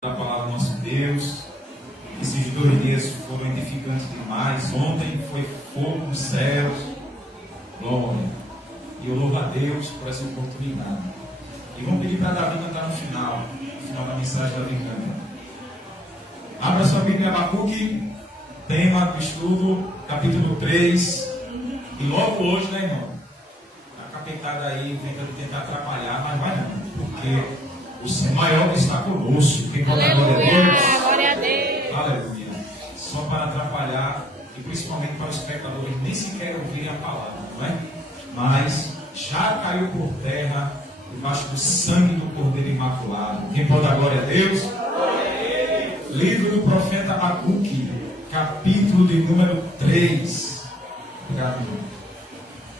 Da palavra do nosso Deus. Esses 2 dias foram edificantes demais. Ontem foi fogo nos céus. Glória. E eu louvo a Deus por essa oportunidade. E vamos pedir para Davi cantar no final da mensagem da Bíblia. Abra sua Bíblia em Abacuque, tema do estudo, capítulo 3. E logo hoje, né, irmão? A capetada aí tentando tentar atrapalhar, mas vai não, porque o Senhor maior está conosco. Quem pode dar glória a Deus? Glória a Deus. Aleluia. Só para atrapalhar, e principalmente para os espectadores nem sequer ouvirem a palavra, não é? Mas já caiu por terra debaixo do sangue do Cordeiro Imaculado. Quem pode dar glória a Deus? Livro do profeta Abacuque, capítulo de número 3. Obrigado.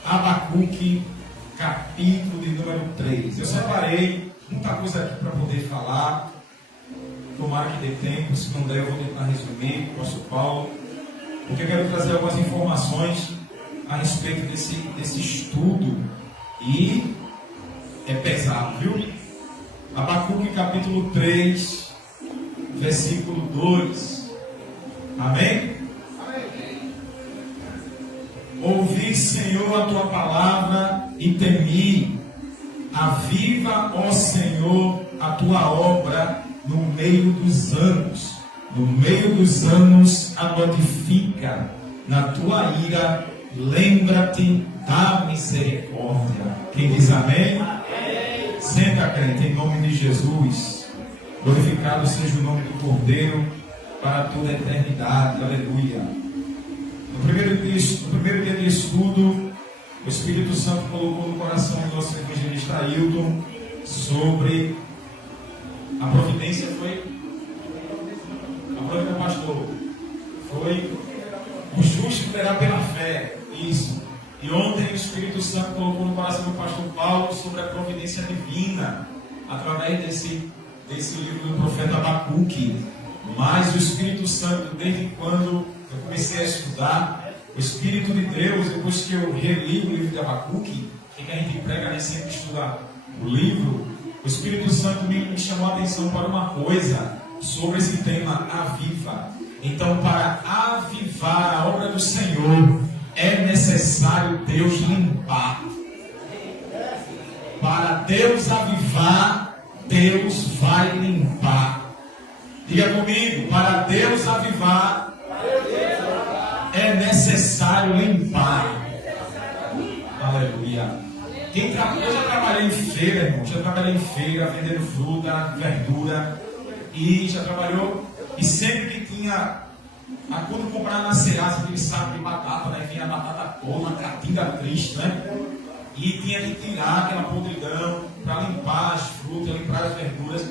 Abacuque, capítulo de número 3. Eu separei muita coisa aqui para poder falar. Tomara que dê tempo. Se não der, eu vou tentar resumir com o apóstolo Paulo, porque eu quero trazer algumas informações a respeito desse estudo. E é pesado, viu? Abacuque capítulo 3, versículo 2. Amém? Ouvi, Senhor, a tua palavra e temi. Aviva, ó Senhor, a tua obra no meio dos anos. No meio dos anos a notifica. Na tua ira, lembra-te da misericórdia. Quem diz amém? Amém. Senta, crente, em nome de Jesus. Glorificado seja o nome do Cordeiro para toda a eternidade. Aleluia. No primeiro dia de estudo, o Espírito Santo colocou no coração do nosso evangelista Ailton sobre a providência. Foi a providência do pastor. Foi o justo terá pela fé. Isso. E ontem o Espírito Santo colocou no coração do pastor Paulo sobre a providência divina, através desse livro do profeta Abacuque. Mas o Espírito Santo, desde quando eu comecei a estudar, o Espírito de Deus, depois que eu reli o livro de Abacuque, que a gente prega, nem sempre estuda o livro, o Espírito Santo me chamou a atenção para uma coisa sobre esse tema, aviva. Então, para avivar a obra do Senhor, é necessário Deus limpar. Para Deus avivar, Deus vai limpar. Diga comigo, para Deus avivar, é necessário limpar. Aleluia. Eu já trabalhei em feira, irmão. Já trabalhei em feira, vendendo fruta, verdura. E já trabalhou. E sempre que tinha, quando comprar na Ceasa, aquele saco de batata, né? Vinha a batata toda, uma catinga triste, né? E tinha que tirar aquela podridão para limpar as frutas, limpar as verduras.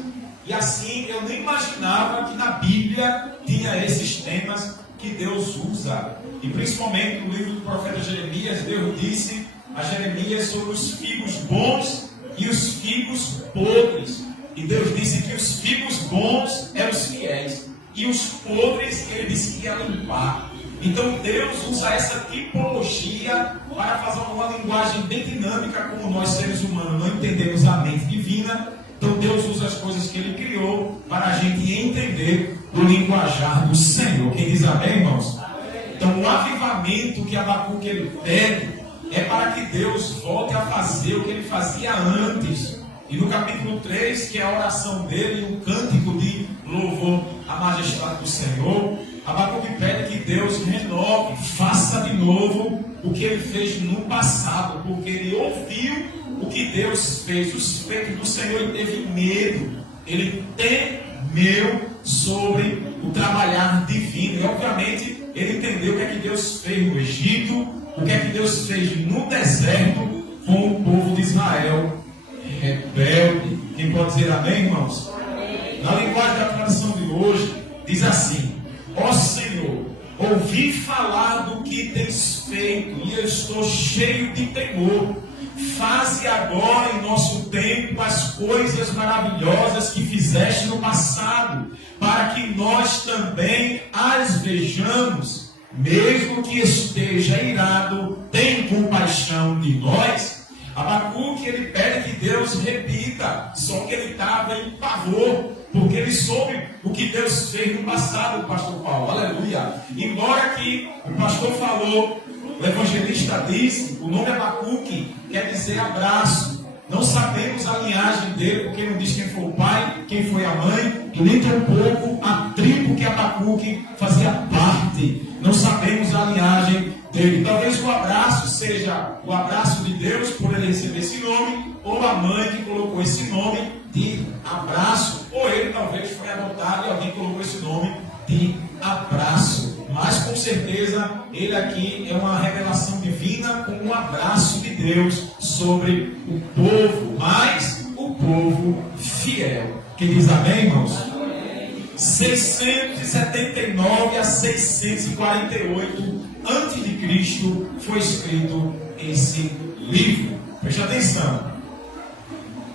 E assim, eu nem imaginava que na Bíblia tinha esses temas que Deus usa. E principalmente no livro do profeta Jeremias, Deus disse a Jeremias sobre os figos bons e os figos podres. E Deus disse que os figos bons eram os fiéis, e os podres ele disse que ia limpar. Então Deus usa essa tipologia para fazer uma linguagem bem dinâmica, como nós seres humanos não entendemos a mente divina. Então Deus usa as coisas que Ele criou para a gente entender o linguajar do Senhor. Quem diz amém, irmãos? Então o avivamento que Abacuque ele pede é para que Deus volte a fazer o que Ele fazia antes. E no capítulo 3, que é a oração dele, um cântico de louvor à majestade do Senhor, Abacuque pede que Deus renove, faça de novo o que Ele fez no passado, porque ele ouviu o que Deus fez, os feitos do Senhor, e teve medo. Ele temeu sobre o trabalhar divino. E obviamente ele entendeu o que é que Deus fez no Egito, o que é que Deus fez no deserto com o povo de Israel rebelde. Quem pode dizer amém, irmãos? Amém. Na linguagem da tradução de hoje, diz assim: ó Senhor, ouvi falar do que tens feito, e eu estou cheio de temor. Faze agora em nosso tempo as coisas maravilhosas que fizeste no passado, para que nós também as vejamos. Mesmo que esteja irado, tem compaixão de nós. Abacuque, ele pede que Deus repita, só que ele estava em pavor, porque ele soube o que Deus fez no passado, o pastor Paulo, aleluia. Embora que o pastor falou, o evangelista disse, o nome Abacuque quer dizer abraço. Não sabemos a linhagem dele, porque não diz quem foi o pai, quem foi a mãe, e nem tampouco a tribo que Abacuque fazia parte. Não sabemos a linhagem dele. Talvez o abraço seja o abraço de Deus por ele receber esse nome, ou a mãe que colocou esse nome de abraço, ou ele talvez foi adotado e alguém colocou esse nome de abraço. Mas com certeza ele aqui é uma revelação divina com um abraço de Deus sobre o povo, mas o povo fiel. Que diz amém, irmãos? 679 a 648 antes de Cristo foi escrito esse livro. Preste atenção.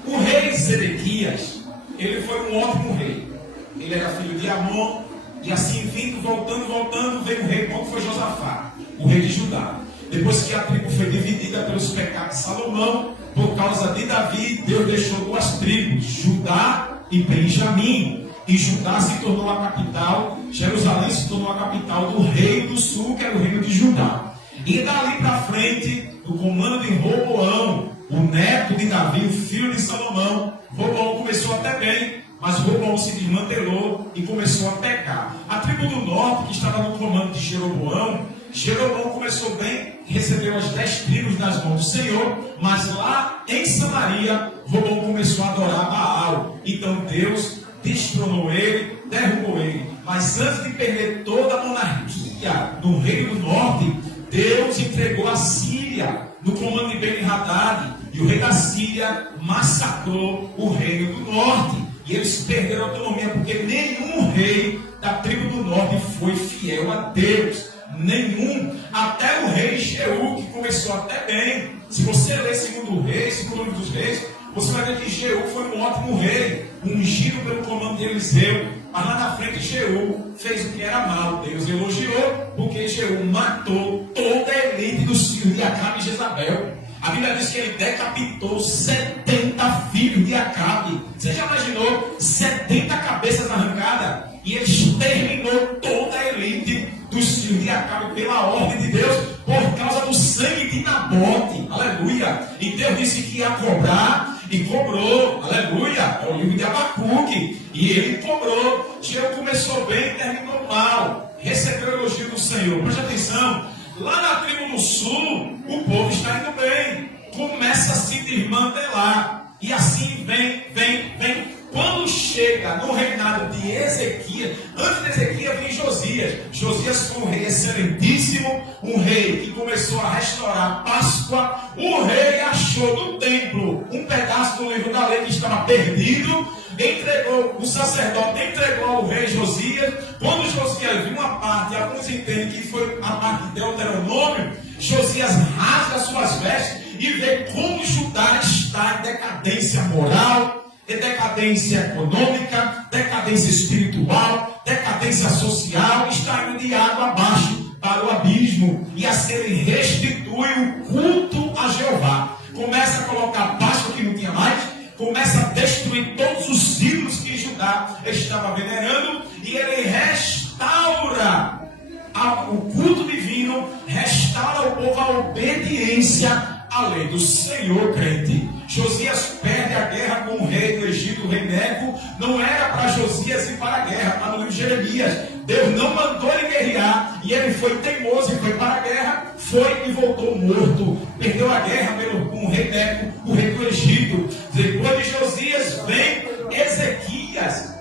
O rei Zedequias, ele foi um ótimo rei. Ele era filho de Amon. E assim, vindo, voltando, veio o rei bom, que foi Josafá, o rei de Judá. Depois que a tribo foi dividida pelos pecados de Salomão, por causa de Davi, Deus deixou duas tribos, Judá e Benjamim. E Judá se tornou a capital, Jerusalém se tornou a capital do rei do sul, que era o reino de Judá. E dali para frente, do comando de Roboão, o neto de Davi, o filho de Salomão, Roboão começou até bem, mas Roboão se desmantelou e começou a pecar. A tribo do norte, que estava no comando de Jeroboão começou bem, recebeu as 10 tribos nas mãos do Senhor, mas lá em Samaria, Roboão começou a adorar Baal. Então Deus destronou ele, derrubou ele. Mas antes de perder toda a monarquia no reino do norte, Deus entregou a Síria no comando de Ben-Hadad, e o rei da Síria massacrou o reino do norte. E eles perderam a autonomia, porque nenhum rei da tribo do norte foi fiel a Deus. Nenhum. Até o rei Jeú, que começou até bem. Se você ler segundo livro dos reis, você vai ver que Jeú foi um ótimo rei, ungido pelo comando de Eliseu. Mas lá na frente Jeú fez o que era mal. Deus elogiou, porque Jeú matou toda a elite dos filhos de Acabe e Jezabel. A Bíblia diz que ele decapitou 70 filhos de Acabe. Você já imaginou 70 cabeças arrancadas? E ele exterminou toda a elite dos filhos de Acabe pela ordem de Deus, por causa do sangue de Nabote. Aleluia! E Deus disse que ia cobrar, e cobrou. Aleluia! É o livro de Abacuque. E ele cobrou. Jeú começou bem e terminou mal. Recebeu o elogio do Senhor. Preste atenção. Lá na tribo do sul, o povo está indo bem. Começa a se desmantelar. E assim vem. Quando chega no reinado de Ezequias, antes de Ezequias vem Josias. Josias foi um rei excelentíssimo, um rei que começou a restaurar a Páscoa. O rei achou no templo um pedaço do livro da lei que estava perdido. O sacerdote entregou ao rei Josias. Quando Josias viu uma parte, alguns entendem que foi a parte de Deuteronômio, Josias rasga suas vestes e vê como Judá está em decadência moral, em decadência econômica, decadência espiritual, decadência social, está indo de água abaixo para o abismo. E assim ele restitui o culto a Jeová. Começa a colocar Páscoa que não tinha mais, começa a destruir todos os ídolos que Judá estava venerando, e ele restaura o culto divino, restaura o povo à obediência à lei do Senhor, crente. Josias perde a guerra com o rei do Egito, o rei Neco. Não era para Josias ir para a guerra, está no livro de Jeremias. Deus não mandou ele guerrear, e ele foi teimoso e foi para a guerra, foi e voltou morto. Perdeu a guerra com o rei Neco, o rei do Egito. Depois de Josias vem Ezequias.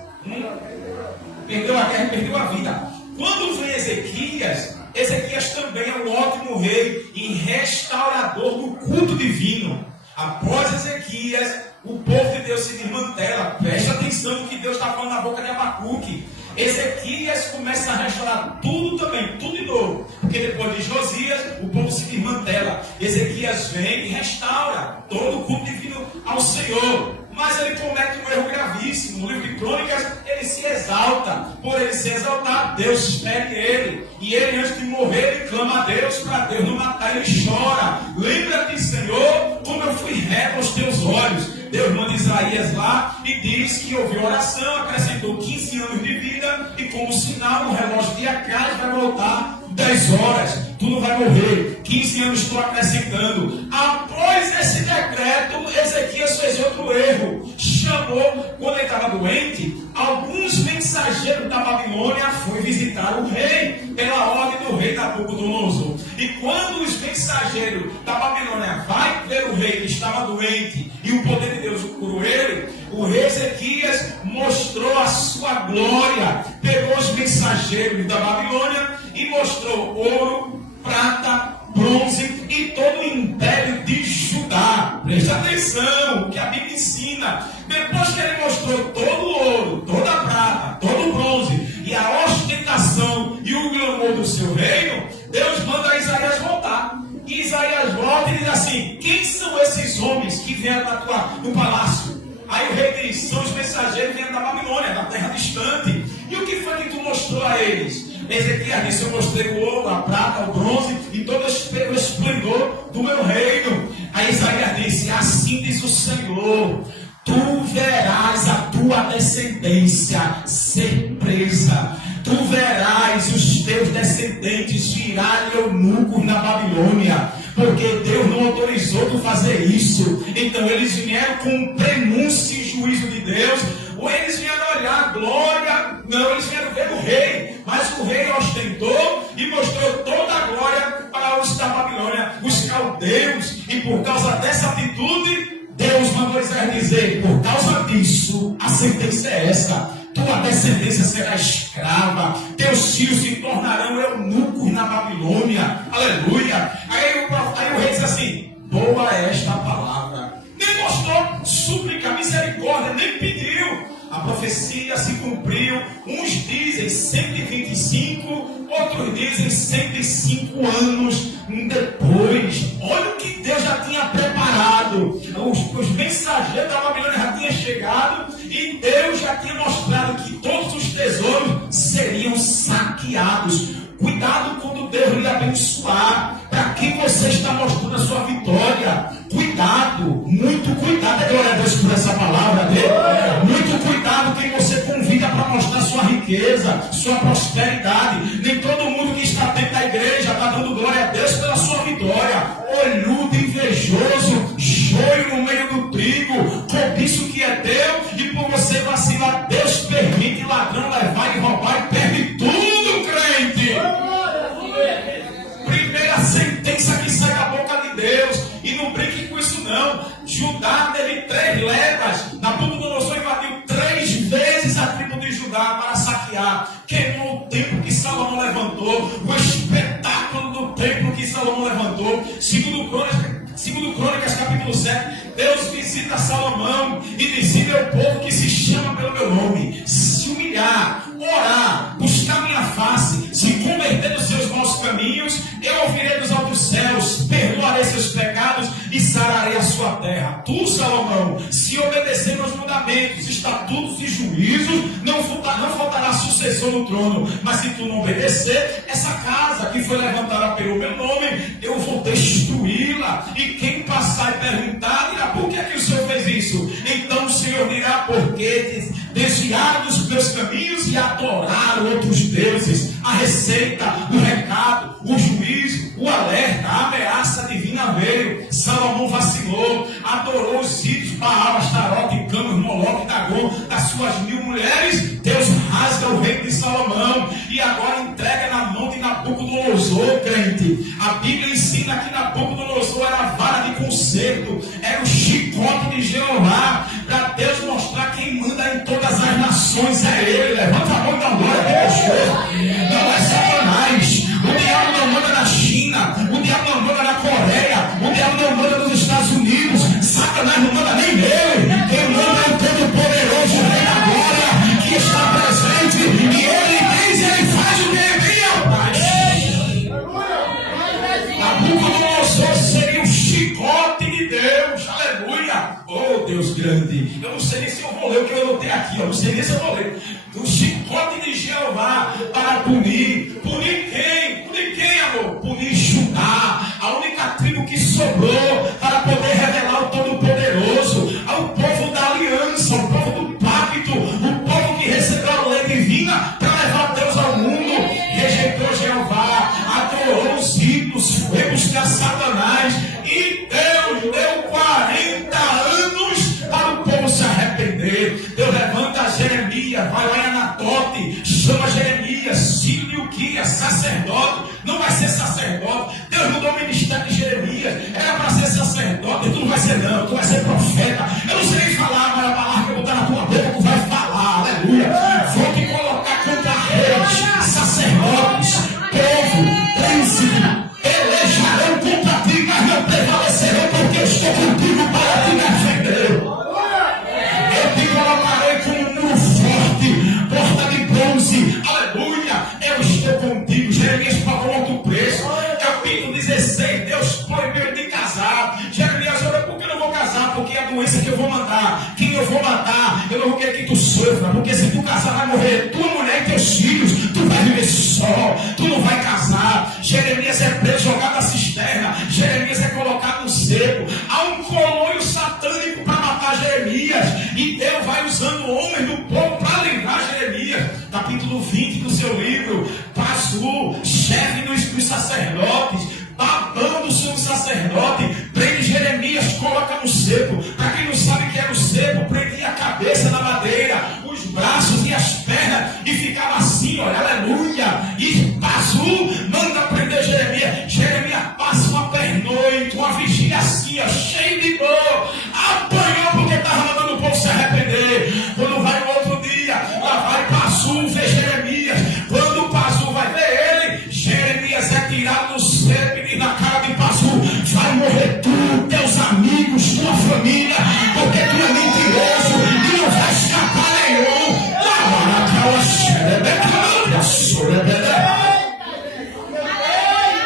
Perdeu a guerra e perdeu a vida. Quando vem Ezequias, Ezequias também é um ótimo rei e restaurador do culto divino. Após Ezequias, o povo de Deus se desmantela. Preste atenção no que Deus está falando na boca de Abacuque. Ezequias começa a restaurar tudo também, tudo de novo. Porque depois de Josias, o povo se desmantela. Ezequias vem e restaura todo o culto divino ao Senhor. Mas ele comete um erro gravíssimo. No livro de Crônicas, ele se exalta. Por ele se exaltar, Deus fere ele. E ele, antes de morrer, ele clama a Deus para Deus não matar. Ele chora. Lembra-te, Senhor, como eu fui reto aos teus olhos. Deus manda Isaías lá e diz que ouviu oração, acrescentou 15 anos de vida e como sinal no relógio de Acais vai voltar 10 horas. Tu não vai morrer. 15 anos estou acrescentando. Após esse decreto, Ezequias fez outro erro. Chamou, quando ele estava doente, alguns mensageiros da Babilônia foi visitar o rei, pela ordem do rei Nabucodonosor. E quando os mensageiros da Babilônia vai ver o rei que estava doente e o poder de Deus curou ele, o rei Ezequias mostrou a sua glória. Pegou os mensageiros da Babilônia e mostrou ouro, prata, bronze e todo o império de Judá. Presta atenção, o que a Bíblia ensina. Depois que ele mostrou todo o ouro, toda a prata, todo o bronze e a ostentação e o glamour do seu reino, Deus manda Isaías voltar. E Isaías volta e diz assim: quem são esses homens que vieram no palácio? Aí o rei diz: são os mensageiros que vieram da Babilônia, da terra distante. E o que foi que tu mostrou a eles? Ezequias disse: eu mostrei o ouro, a prata, o bronze e todo o esplendor do meu reino. Aí Isaías disse: assim diz o Senhor, tu verás a tua descendência ser presa. Tu verás os teus descendentes virarem eunucos na Babilônia, porque Deus não autorizou tu fazer isso. Então eles vieram com um prenúncio e juízo de Deus. Ou eles vieram olhar a glória, não, eles vieram ver o rei, mas o rei ostentou e mostrou toda a glória para os da Babilônia, os caldeus. E por causa dessa atitude, Deus mandou Isaías dizer: por causa disso, a sentença é essa: tua descendência será escrava, teus filhos se tornarão eunucos na Babilônia. Aleluia. Aí o rei diz assim: boa é esta palavra. Nem mostrou súplica, misericórdia, nem pediu. A profecia se cumpriu. Uns dizem 125, outros dizem 105 anos depois. Olha o que Deus já tinha preparado. Os mensageiros da Babilônia já tinham chegado e Deus já tinha mostrado que todos os tesouros seriam saqueados. Cuidado quando Deus lhe abençoar. Para quem você está mostrando a sua vitória? Cuidado, muito cuidado. Glória a Deus por essa palavra dele. Muito cuidado quem você convida para mostrar sua riqueza, sua prosperidade. Nem todo mundo que está dentro da igreja está dando glória a Deus pela sua vitória. Olhudo, invejoso, joio no meio do trigo, cobiço que é teu, e por você vacilar, Deus permite ladrão levar e roubar e perde tudo, crente. Primeira sentença que sai da boca de Deus. E não brinque com isso não. Judá teve 3 levas. Nabucodonosor invadiu 3 vezes a tribo de Judá para saquear. Queimou o templo que Salomão levantou, o espetáculo do templo que Salomão levantou. Segundo Crônicas capítulo 7, Deus visita Salomão e diz: meu povo que se chama pelo meu nome se humilhar, orar, buscar minha face, se converter dos seus maus caminhos, eu ouvirei dos altos céus, perdoarei seus pecados e sararei a sua terra. Tu, Salomão, se obedecer aos mandamentos, estatutos e juízos, não faltará sucessor no trono. Mas se tu não obedecer, essa casa que foi levantada pelo meu nome, eu vou destruí-la. E quem passar e perguntar, dirá: por que é que o Senhor fez isso? Então o Senhor dirá: porque desviaram dos meus caminhos e adoraram outros deuses. A receita, o recado, o juízo, o alerta, a ameaça divina veio. Salomão vacilou, adorou os ídolos, Baal, Astarote, Camus, Moloque, Dagon, das suas 1000 mulheres. Deus rasga o reino de Salomão e agora entrega na mão de Nabucodonosor, crente. A Bíblia ensina que Nabucodonosor era a vara de conserto, era o chicote de Jeová, para Deus mostrar quem manda em todas as nações é Ele. Levanta a mão da glória de Deus. Não é Satanás. O diabo não manda na China, o diabo não manda na Coreia, o diabo não manda nos Estados Unidos. Satanás não manda nem nele. Quem manda é o Todo-Poderoso, o Rei da Glória, que está presente, e Ele diz e Ele faz o que Ele tem, rapaz. Nabucodonosor seria o chicote de Deus. Aleluia. Oh, Deus grande. Eu não sei nem se eu vou ler o que eu anotei aqui. Eu não sei nem se eu vou ler. Do punir. Punir quem? Punir quem, amor? Punir Judá, a única tribo que sobrou para poder revelar o Todo-Poderoso, ao povo da aliança, o povo do pacto, o povo que recebeu a lei divina para levar Deus ao mundo. Rejeitou Jeová, adorou os ídolos, foi buscar Satanás, e Deus deu 40 anos para o povo se arrepender. Deus levanta Jeremias, vai lá em Anatote, chama Jeremias, filho de Uquias, sacerdote. Não vai ser sacerdote. Deus mudou o ministério de Jeremias. Era para ser sacerdote. Tu não vai ser não, tu vai ser profeta. Eu não sei nem falar, mas a palavra que eu botar na tua boca, tu vai falar. Aleluia. Vou te colocar contra reis, sacerdotes, povo, príncipe. Elejarão contra ti, mas não prevalecerão, porque eu estou contigo para te defender. Eu te colocarei como um muro forte, porta de bronze. Aleluia. Eu estou contigo. Jeremias pagou alto preço. Capítulo 16. Deus proibiu de casar. Jeremias ora, por que eu não vou casar? Porque é a doença que eu vou mandar. Quem eu vou matar? Eu não vou querer que tu sofra. Porque se tu casar, vai morrer tua mulher e teus filhos. Tu vai viver só. Tu não vai casar. Jeremias é preso, jogado na cisterna. Jeremias é colocado no seco. Há um colônio satânico para matar Jeremias. E Deus vai usando homens do povo para livrar Jeremias. Capítulo 20 do seu livro. Pazu, chefe dos sacerdotes, babando o sumo sacerdote, prende Jeremias, coloca no cepo. Para quem não sabe o que era o cepo, prendia a cabeça na madeira, os braços e as pernas, e ficava assim, olha, aleluia. E Pazu manda prender Jeremias. Jeremias passa uma pernoite, uma vigília assim, ó, cheio de dor. Apanhou porque estava mandando o povo se arrepender. Quando vai no outro dia, lá vai Pazu ver Jeremias. Quando Pazu vai ver ele, Jeremias é tirado do cepo e na cara de Pazu: vai morrer tu, teus amigos, tua família, porque tu é mentiroso e não vai escapar nenhum.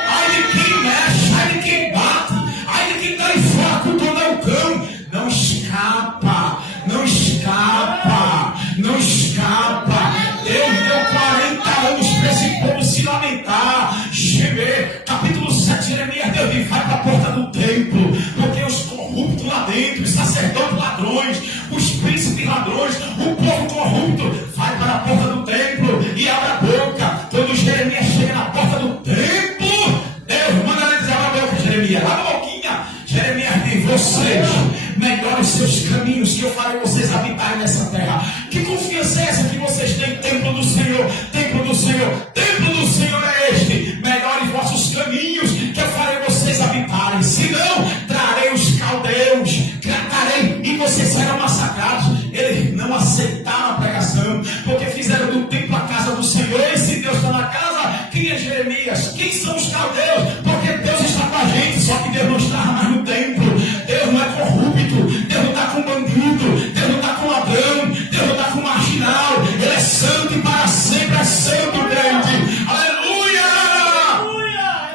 Ai de quem mexe, ai de quem bate, ai de quem dá em fora com todo o cão. Não escapa, não escapa, não escapa. Deus deu 40 anos para esse povo se lamentar, gemer. Capítulo 7, Jeremias, Deus diz: vai para a porta do templo, porque os corruptos lá dentro, os sacerdotes ladrões, os príncipes ladrões, o povo corrupto, vai para a porta do templo e abre a boca. Quando Jeremias chega na porta do templo, Deus manda ele dizer: abre a boca, Jeremias, abre a boquinha. Jeremias diz: vocês melhorem os seus caminhos, que eu farei vocês habitarem nessa terra. Que confiança é essa que vocês têm? Templo do Senhor, templo do Senhor, templo do Senhor é este. Melhorem vossos caminhos, que eu farei vocês habitarem. Se não, trarei os caldeus, tratarei e vocês serão massacrados. Eles não aceitaram a pregação, porque fizeram do templo a casa do Senhor. E se Deus está na casa, quem é Jeremias? Quem são os caldeus? Porque Deus está com a gente, só que Deus não está mais no templo. Deus não é corrupto, Deus não está com bandido, Deus não está com ladrão, Deus não está com marginal. Ele é santo e para sempre é santo, crente. Aleluia!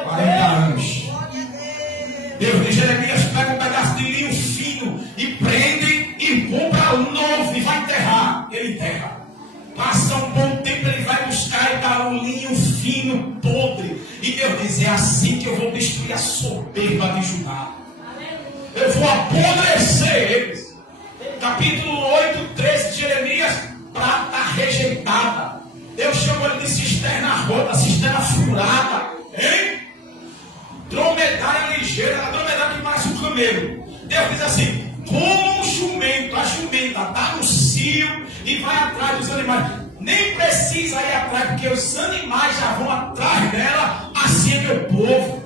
40 anos. Deus diz: Jeremias, pega um pedaço de linho fino e prende e compra um novo e vai enterrar. Ele enterra. Passa um bom tempo, ele vai buscar e dá um linho fino, podre. E Deus diz: é assim que eu vou destruir a soberba de Judá. Eu vou apodrecer eles. Capítulo 8, 13 de Jeremias: prata rejeitada. Deus chamou ele de cisterna rota, cisterna furada. Hein? Dromedária ligeira, a dromedária que parece um camelo. Deus diz assim: como um jumento, a jumenta está no cio e vai atrás dos animais. Nem precisa ir atrás, porque os animais já vão atrás dela. Assim é meu povo.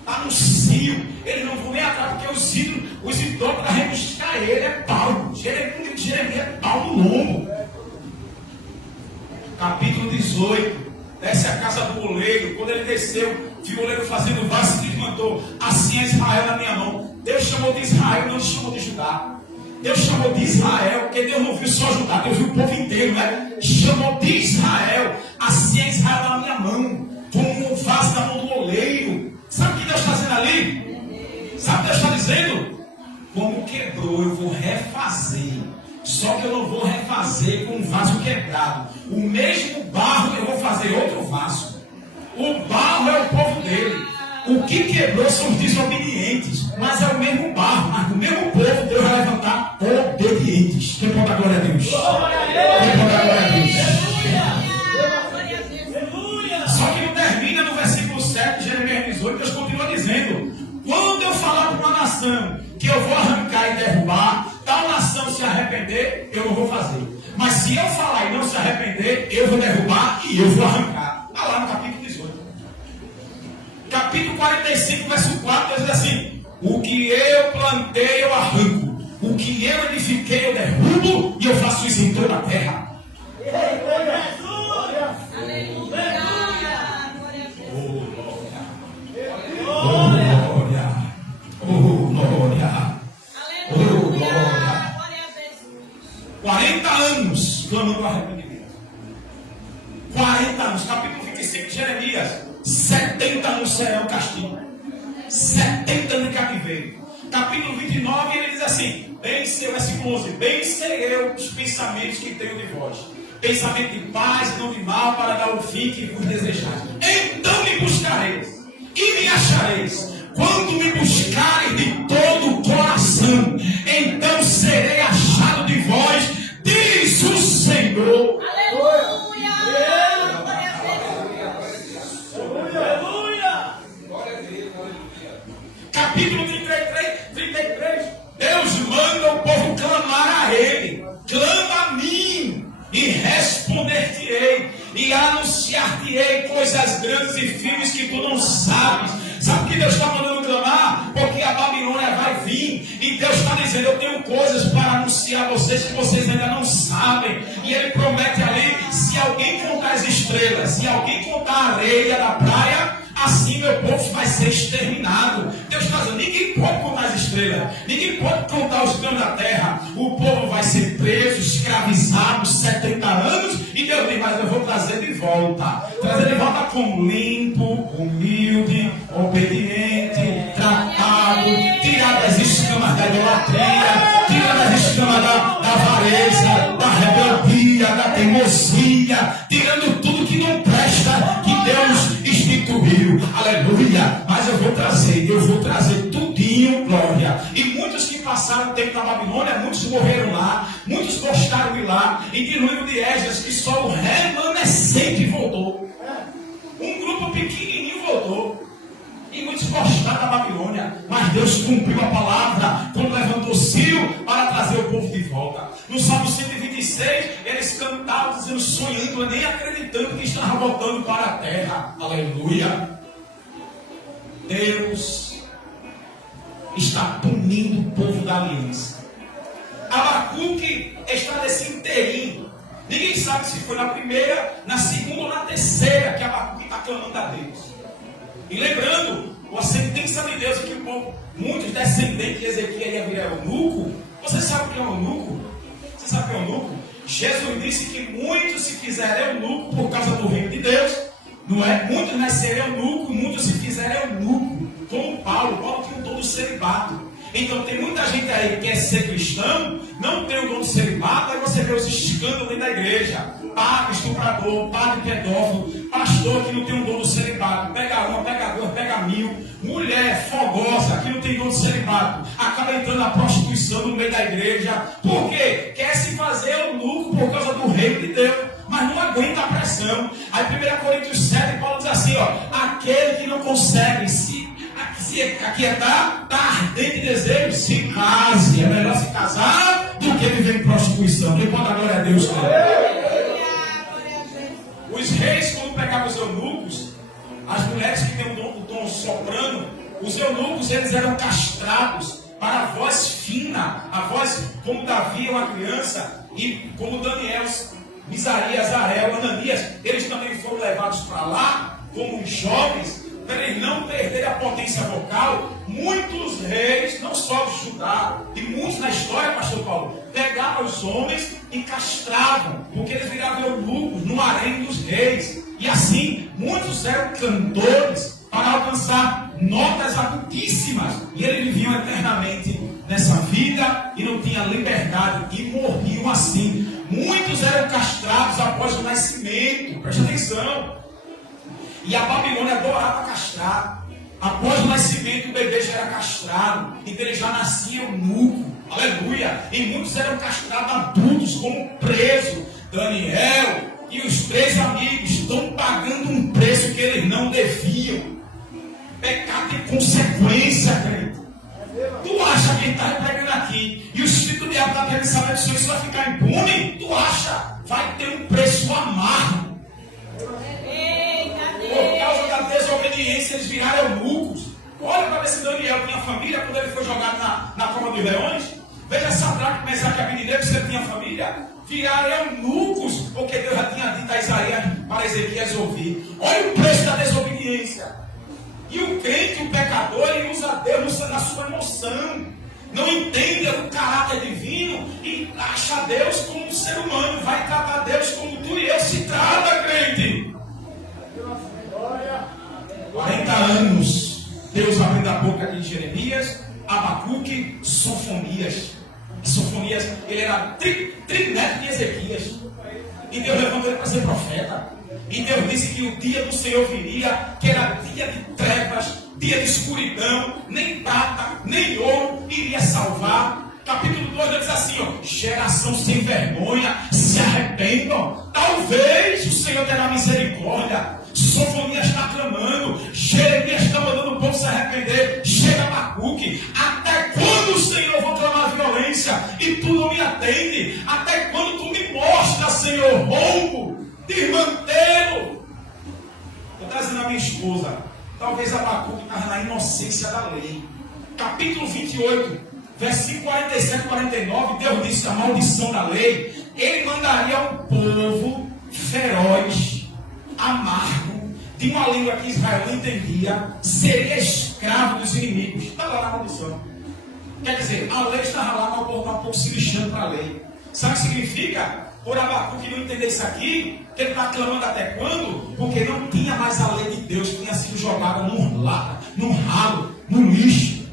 Está no cio, eles não vão nem atrás, porque os idólatras vão buscar ele. É pau. Jeremias é pau no lombo. Capítulo 18. Desce a casa do oleiro. Quando ele desceu, viu o oleiro fazendo vaso e mandou: assim é Israel na minha mão. Deus chamou de Israel, não chamou de Judá. Deus chamou de Israel, porque Deus não viu só Judá, Deus viu o povo inteiro, né? Chamou de Israel. Assim é Israel na minha mão, como um vaso na mão do oleiro. Sabe o que Deus está dizendo ali? Sabe o que Deus está dizendo? Como quebrou, eu vou refazer. Só que eu não vou refazer com um vaso quebrado. O mesmo barro eu vou fazer outro vaso. O barro é o povo dele. O que quebrou são os desobedientes. Mas é o mesmo barro. Mas o mesmo povo Deus vai levantar obedientes. Quem pode dar glória a Deus? Quem pode dar glória a Deus? Só que não termina no versículo 7 de Jeremias 18. Deus continua dizendo: quando eu falar para uma nação que eu vou arrancar e derrubar, tal nação se arrepender, eu não vou fazer. Mas se eu falar e não se arrepender, eu vou derrubar e eu vou arrancar. Está lá no capítulo 18. Capítulo 45, verso 4, Deus diz assim: o que eu plantei, eu arranco. O que eu edifiquei, eu derrubo. E eu faço isso em toda a terra. Oh, glória. 40 anos clamando arrependimento. 40 anos. Capítulo 25 de Jeremias. 70 anos será o castigo. 70 anos de cativeiro. Capítulo 29, ele diz assim: bem sei, versículo 11: bem sei eu os pensamentos que tenho de vós, pensamento de paz e não de mal, para dar o fim que vos desejais. Então me buscareis e me achareis, quando me buscarem de todo o coração. Então serei achado de vós, diz o Senhor. Aleluia! Capítulo 33, Deus manda o povo clamar a Ele. Clama a mim e responder-te-ei, e anunciar-te-ei coisas grandes e firmes que tu não sabes. Sabe o que Deus está mandando clamar? Porque a Babilônia vai vir, e Deus está dizendo: eu tenho coisas para anunciar a vocês que vocês ainda não sabem. E Ele promete ali: se alguém contar as estrelas, se alguém contar a areia da praia, assim meu povo vai ser exterminado. Deus está dizendo: ninguém pode contar as estrelas, ninguém pode contar os grãos da terra. O povo vai ser preso, escravizado 70 anos. E Deus diz: mas eu vou trazer de volta. Trazer de volta como limpo, humilde, obediente, tratado, tirar das escamas da idolatria, tirar das escamas da avareza, da rebeldia, da teimosia, tirando tudo que não presta, que Deus instituiu. Aleluia. Mas eu vou trazer tudinho, glória. E muitos que passaram tempo na Babilônia, muitos morreram lá, muitos gostaram de lá. E diz no livro de Esdras que só o remanescente voltou. Um grupo pequenininho voltou. E muitos gostaram da Babilônia. Mas Deus cumpriu a palavra quando levantou Ciro para trazer o povo de volta. No Salmo 126, eles cantavam dizendo, sonhando, nem acreditando que estavam voltando para a terra. Aleluia. Deus está punindo o povo da aliança. Abacuque está nesse inteirinho. Ninguém sabe se foi na primeira, na segunda ou na terceira que Abacuque está clamando a Deus. E lembrando, a sentença de Deus é que o povo, muitos descendentes de Ezequiel ia virar eunuco. Você sabe o que é eunuco? Você sabe o que é eunuco? Jesus disse que muitos se fizeram eunuco por causa do reino de Deus. Não é? Muitos nasceram eunuco, muitos se fizeram eunuco. Como Paulo tinha um dom do celibato. Então tem muita gente aí que quer ser cristão, não tem o dom do celibato, aí você vê os escândalos dentro da igreja. Padre estuprador, padre pedófilo, pastor que não tem o dom do celibato, pega uma, pega duas, pega mil, mulher fogosa que não tem dom do celibato, acaba entrando na prostituição no meio da igreja. Por quê? Quer se fazer eunuco por causa do reino de Deus, mas não aguenta a pressão. Aí 1 Coríntios 7, Paulo diz assim, aquele que não consegue se aquietar, está ardente desejo, se case. É melhor se casar do que viver em prostituição. Quem pode dar glória a Deus? Os reis, quando pegavam os eunucos, as mulheres que têm o dom soprano, os eunucos, eles eram castrados para a voz fina, a voz como Davi é uma criança, e como Daniel, Misarias, Arel, Ananias, eles também foram levados para lá, como jovens, para eles não perderem a potência vocal. Muitos reis, não só de Judá, e muitos na história, pastor Paulo, pegavam os homens e castravam, porque eles viravam eunucos no harém dos reis. E assim, muitos eram cantores para alcançar notas agudíssimas. E eles viviam eternamente nessa vida e não tinham liberdade e morriam Como assim? Muitos eram castrados após o nascimento. Preste atenção. E a Babilônia adorava castrar. Após o nascimento, o bebê já era castrado. Então ele já nascia eunuco. Aleluia. E muitos eram castrados adultos, como preso. Daniel e os 3 amigos estão pagando um preço que eles não deviam. Pecado tem consequência, crente. Tu acha que está pregando aqui e o Espírito do Diabo está querendo saber se isso vai ficar impune? Tu acha? Vai ter um preço amargo. Por causa da desobediência, eles viraram eunucos. Olha para ver se Daniel tinha família quando ele foi jogado na cova dos leões. Veja Sadraque, Mesaque e Abednego, se ele tinha família. Viraram eunucos, porque Deus já tinha dito a Isaías para Ezequias ouvir. Olha o preço da desobediência. E o crente, o pecador, ele usa Deus na sua emoção. Não entende o caráter divino e acha Deus como um ser humano. Vai tratar Deus como tu e eu se trata, crente. 40 anos, Deus abrindo a boca de Jeremias, Abacuque, Sofonias. Sofonias, ele era trineto de Ezequias. E Deus levantou ele para ser profeta. E Deus disse que o dia do Senhor viria, que era dia de trevas, dia de escuridão, nem prata, nem ouro iria salvar. Capítulo 2 ele diz assim, ó, geração sem vergonha, se arrependam. Talvez o Senhor terá misericórdia. Sofonias está clamando, Jeremias está mandando o povo se arrepender. Chega Abacuque, até quando o Senhor vou clamar violência e tu não me atende? Até quando tu me mostras, Senhor, roubo, desmantelo? Estou trazendo a minha esposa. Talvez Abacuque estava na inocência da lei. Capítulo 28, versículo 47 e 49, Deus disse da maldição da lei. Ele mandaria um povo feroz, amargo, de uma língua que Israel não entendia, seria escravo dos inimigos. Está lá na maldição. Quer dizer, a lei estava lá, mas o povo está um pouco se lixando para a lei. Sabe o que significa? Por Abacuque não entender isso aqui, que ele está clamando até quando? Porque não tinha mais a lei de Deus, que tinha sido jogada num ralo, no lixo.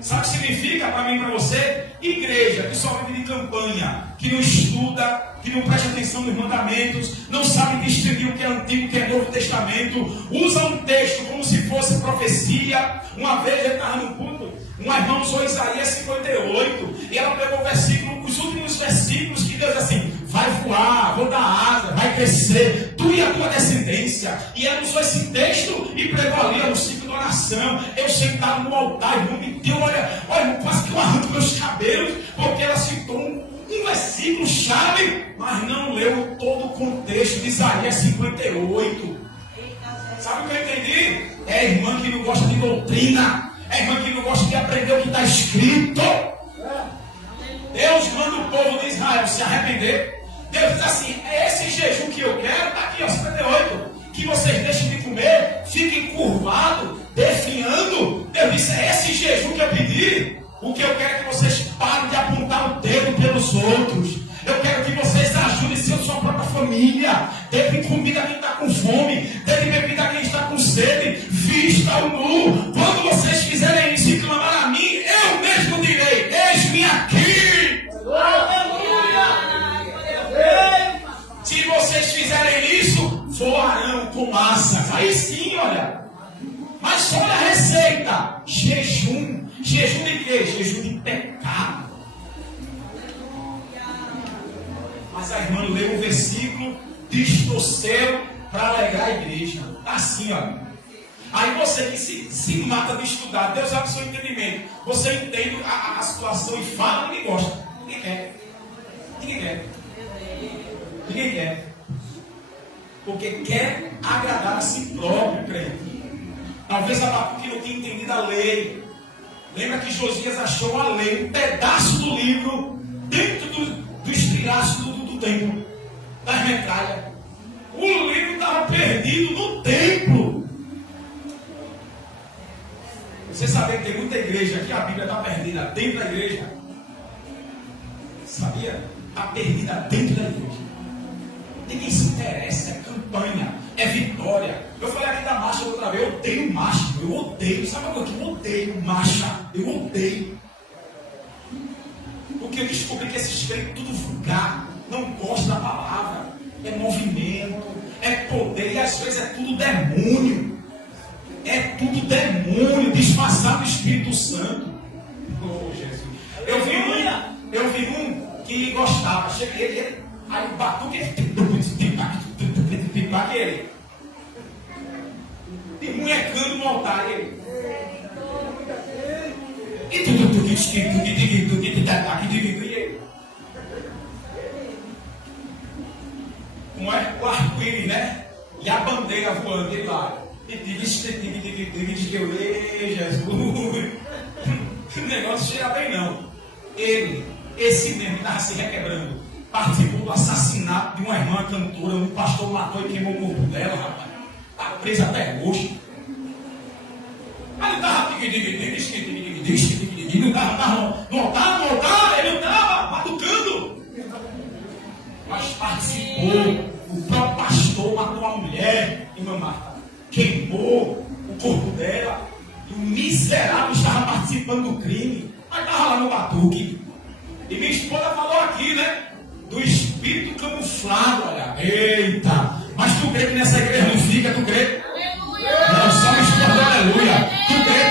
Sabe o que significa para mim e para você? Igreja que só vive de campanha, que não estuda, que não presta atenção nos mandamentos, não sabe distinguir o que é Antigo e o que é Novo Testamento, usa um texto como se fosse profecia. Uma vez ele estava no culto, uma irmã usou Isaías 58, e ela pegou o versículo, os últimos versículos que Deus diz assim, vai voar, vou dar asa, vai crescer, tu e a tua descendência. E ela usou esse texto e pregou ali no ciclo de oração. Eu sentado no altar, irmão, me deu, olha, quase que eu arranco meus cabelos, porque ela citou um versículo chave, mas não leu todo o contexto de Isaías 58. Sabe o que eu entendi? É a irmã que não gosta de doutrina, é a irmã que não gosta de aprender o que está escrito. Deus manda o povo de Israel se arrepender. Deus diz assim, é esse jejum que eu quero, está aqui, ó, 58. Que vocês deixem de comer, fiquem curvados, definhando. Deus disse, é esse jejum que eu pedi. O que eu quero é que vocês parem de apontar o dedo pelos outros. Eu quero que vocês ajudem sua própria família. Dê comida a quem está com fome, dê bebida a quem está com sede. Vista o nu. Quando vocês fizerem isso e clamar a mim, eu mesmo direi, eis-me aqui. Se vocês fizerem isso, voarão com asas. Aí sim, olha. Mas olha a receita. Jejum. Jejum de quê? Jejum de pecado. Mas a irmã leu o versículo, distorceu para alegrar a igreja. Assim, ó. Aí você que se mata de estudar, Deus abre o seu entendimento. Você entende a situação e fala, ninguém gosta. Ninguém quer. Ninguém quer. Ninguém quer. Porque quer agradar a si próprio, crente. Talvez Abacuque não tenha entendido a lei. Lembra que Josias achou a lei, um pedaço do livro, dentro do estilhaço do templo, das metralhas. O livro estava perdido no templo. Você sabia que tem muita igreja que a Bíblia está perdida dentro da igreja? Sabia? Está perdida dentro da igreja. Ninguém se interessa, é campanha, é vitória. Eu falei aqui da marcha outra vez, eu odeio marcha, eu odeio. Sabe o que eu odeio? Marcha, eu odeio. Porque eu descobri que esses crentes tudo vulgar. não gosta da palavra. É movimento, é poder, e às vezes é tudo demônio. É tudo demônio disfarçado do Espírito Santo. Oh, Jesus. Eu vi um que gostava. Cheguei ele, aí o batuque ele e munhecando no altar ele. E como é o arco-íris, né? E a bandeira voando ele lá. E Jesus. O negócio cheira bem não. Esse mesmo estava se requebrando. Participou do assassinato de uma irmã cantora. Um pastor matou e queimou o corpo dela, rapaz. Está presa até hoje. Mas ele estava não estava, ele não estava batucando. Mas participou. O próprio pastor matou a mulher, irmã Marta. Queimou o corpo dela. E o miserável estava participando do crime. Mas estava lá no batuque. E minha esposa falou aqui, né? Do espírito camuflado, olha. Eita! Mas tu crê que nessa igreja não fica, tu crê? Não, só me escuta, aleluia. Tu crê,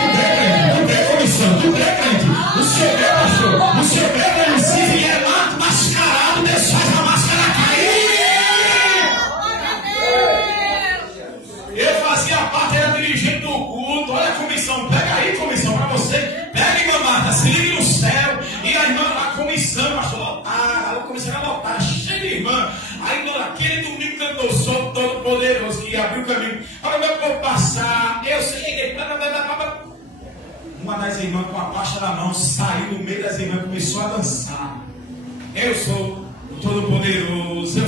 comissão, tu crê, crente. O senhor crê, pastor. O senhor crê, crente. Se vier lá mascarado, Deus faz a máscara cair. Eu fazia parte, era dirigente do culto. Olha a comissão, pega aí, comissão, para você. Pega, irmã Marta, se ligue no céu. E a irmã, a comissão, pastor, lotada. A comissão era lotada, cheia de irmã. Aí naquele domingo cantou, sou todo poderoso, que abriu o caminho para o meu povo passar. Eu sei, uma das irmãs com a pasta na mão saiu no meio das irmãs e começou a dançar. Eu sou o todo poderoso, eu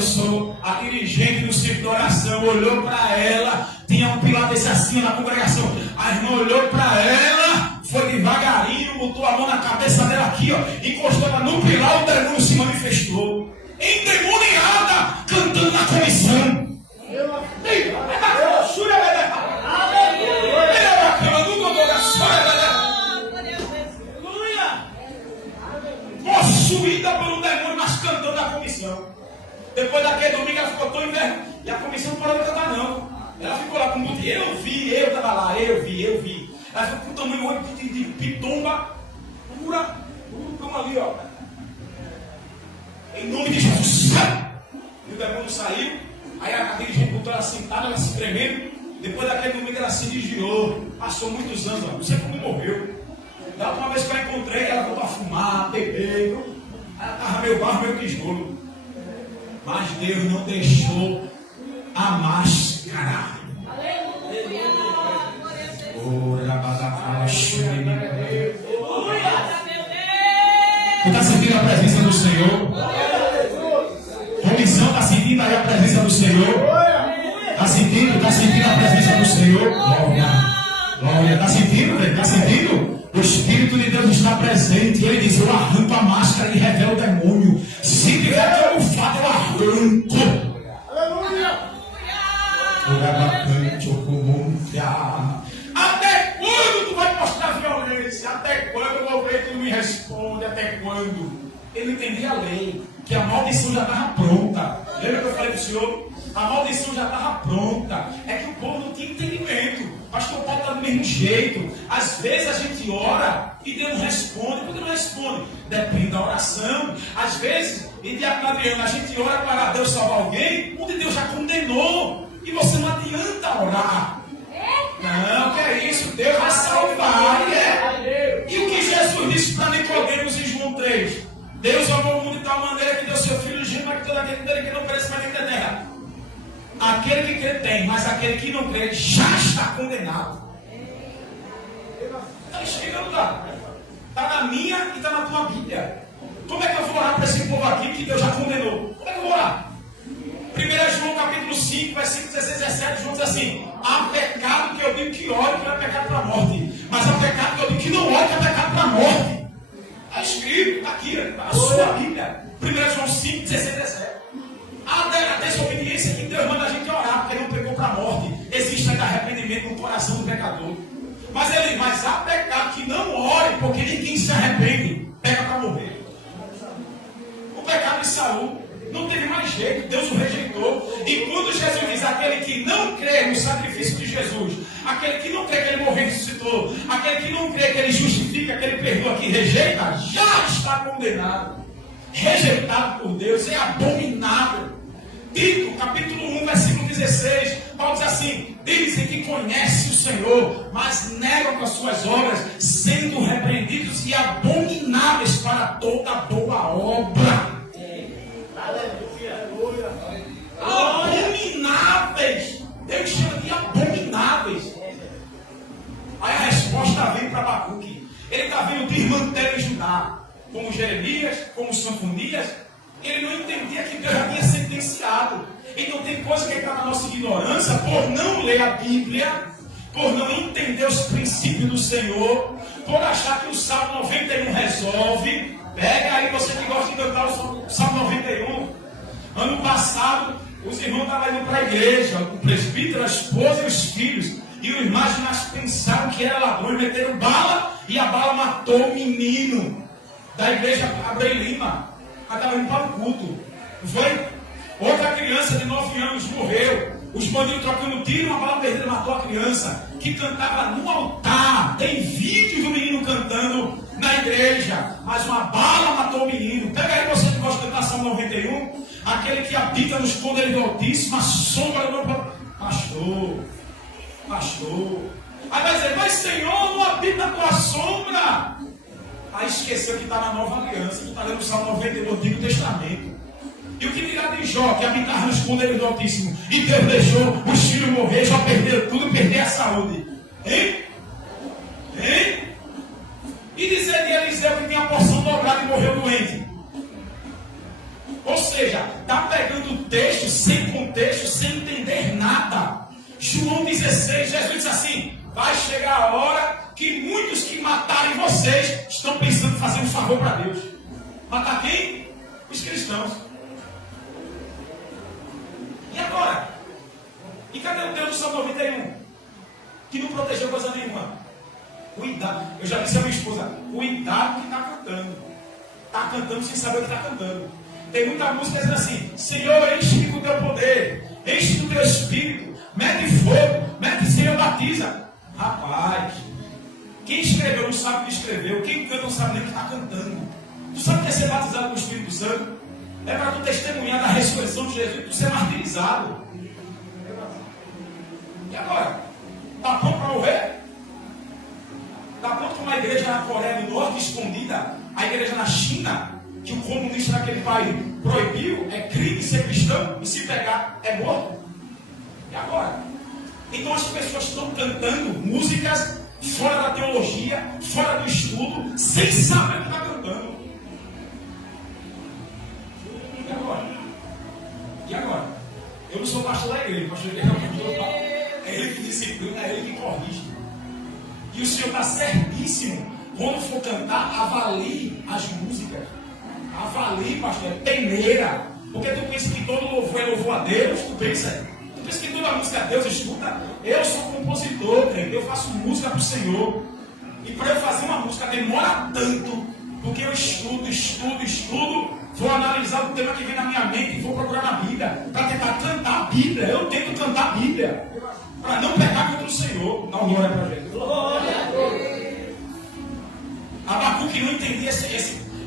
sou a dirigente do círculo de oração. Olhou para ela, tinha um pilar desse assim na congregação. A irmã olhou para ela, foi devagarinho, botou a mão na cabeça dela aqui, ó, encostou ela no pilar, o demônio se manifestou. Endemoniada, cantando na comissão. Possuída pelo demônio, mas cantando na comissão. Depois daquele domingo ela ficou tão envergonhada. E a comissão não parou de cantar, não. Ela ficou lá com o bote. Eu estava lá, eu vi. Ela ficou com o tamanho de pitomba pura, como ali, ó. Em nome de Jesus, sai! E o demônio saiu. Aí a dirigente botou ela sentada, ela se tremendo. Depois daquele domingo ela se desviou. Passou muitos anos, não sei como morreu. Da última vez que eu encontrei, ela voltou a fumar, beber. Ela estava meio barro, meio tijolo. Mas Deus não deixou a máscara. Aleluia! Tu está sentindo a presença do Senhor? Comissão, está sentindo aí a presença do Senhor? Está sentindo a presença do Senhor? Glória. Está sentindo, velho? Está sentindo? O Espírito de Deus está presente. Ele diz: eu arranco a máscara e revelo o demônio. Se tiver camuflado, eu arranco. Aleluia! Até quando tu vai mostrar violência? Até quando eu vou ver que tu me responde? Até quando? Ele entendia a lei, que a maldição já estava pronta. Lembra que eu falei para o senhor? A maldição já estava pronta. É que o povo não tinha entendimento. Pastor Paulo está do mesmo jeito. Às vezes a gente ora e Deus não responde. Por que não responde? Depende da oração. Às vezes, em Diácono Adriano, a gente ora para Deus salvar alguém, onde Deus já condenou. E você não adianta orar. Não, que é isso? Deus vai salvar. E o que Jesus disse para Nicodemos em João 3? Deus amou o mundo de tal maneira que deu seu filho gêmeo para que todo aquele que não pereça, mas que tenha terra. Aquele que crê tem, mas aquele que não crê já está condenado. Está escrito, está na minha e está na tua Bíblia. Como é que eu vou orar para esse povo aqui que Deus já condenou? Como é que eu vou orar? 1 João capítulo 5, versículo 16 e 17, João diz assim: há pecado que eu digo que ore, que não é pecado para a morte. Mas há pecado que eu digo que não ore, que é pecado para a morte. Está escrito, está aqui, a sua Bíblia. 1 João 5, 16 e 17. A desobediência que Deus manda a gente orar, porque não pegou para a morte. Existe ainda arrependimento no coração do pecador. Mas há pecado que não ore, porque ninguém se arrepende. Pega para morrer. O jeito, Deus o rejeitou. E quando Jesus diz, aquele que não crê no sacrifício de Jesus, aquele que não crê que ele morreu e ressuscitou, aquele que não crê que ele justifica, que ele perdoa, que rejeita, já está condenado, rejeitado por Deus, é abominável. Tito, capítulo 1, versículo 16, Paulo diz assim: dizem que conhecem o Senhor, mas negam as suas obras, sendo repreendidos e abomináveis para toda boa obra. Abomináveis. Deus chama de abomináveis. Aí a resposta vem para Abacuque. Ele está vendo de irmãos em Judá, como Jeremias, como Sofonias. Ele não entendia que Deus havia sentenciado. Então tem coisa que está na nossa ignorância por não ler a Bíblia, por não entender os princípios do Senhor, por achar que o Salmo 91 resolve. Pega aí você que gosta de cantar o Salmo 91. Ano passado, os irmãos estavam indo para a igreja, o presbítero, a esposa e os filhos. E os imaginários pensaram que era ladrão e meteram bala, e a bala matou o menino da igreja Abreu Lima. Ela estava indo para o culto. Não foi? Outra criança de 9 anos morreu. Os bandidos trocando tiro, uma bala perdida matou a criança, que cantava no altar. Tem vídeos do menino cantando na igreja, mas uma bala matou o menino. Pega aí você que gosta de cantar Salmo 91. Aquele que habita nos esconderijo do Altíssimo, a sombra do meu pastor. Aí vai dizer, mas Senhor, não habita na tua sombra. Aí esqueceu que está na nova aliança, que está lendo o Salmo 91 do Antigo Testamento. E o que dirá de Jó, que habitava no esconderijo do Altíssimo, e Deus deixou os filhos morrer, Jó perderam tudo, perder a saúde. Hein? E dizer de Eliseu que tinha a porção dobrada e morreu doente. Ou seja, está pegando o texto sem contexto, sem entender nada. João 16, Jesus diz assim: vai chegar a hora que muitos que matarem vocês estão pensando em fazer um favor para Deus. Matar quem? Os cristãos. E agora? E cadê o Deus do Salmo 91? Que não protegeu coisa nenhuma. Cuidado. Eu já disse a minha esposa: cuidado que está cantando. Está cantando sem saber o que está cantando. Tem muita música dizendo assim: Senhor, enche-me com o teu poder, enche do teu espírito, mete fogo, mete Senhor, batiza. Rapaz, quem escreveu não sabe o que escreveu, quem canta não sabe nem o que está cantando. Tu sabe o que é ser batizado com o Espírito Santo? É para tu testemunhar da ressurreição de Jesus, tu ser martirizado. E agora? Está pronto para morrer? Está pronto para uma igreja na Coreia do Norte escondida? A igreja na China, que o comunista daquele país proibiu, é crime ser cristão, e se pegar é morto. E agora? Então as pessoas estão cantando músicas fora da teologia, fora do estudo, sem saber o que está cantando. E agora? Eu não sou pastor da igreja, pastor da igreja é ele que disciplina, é ele que corrige. E o Senhor está certíssimo. Quando for cantar, avalie as músicas. Avalie, pastor, é peneira. Porque tu pensa que todo louvor é louvor a Deus? Tu pensa que toda música a Deus escuta? Eu sou compositor, eu faço música para o Senhor. E para eu fazer uma música demora tanto, porque eu estudo, vou analisar o tema que vem na minha mente e vou procurar na Bíblia, para tentar cantar a Bíblia. Eu tento cantar a Bíblia, para não pecar contra o Senhor. Dá uma glória para a gente. Abacuque não entendia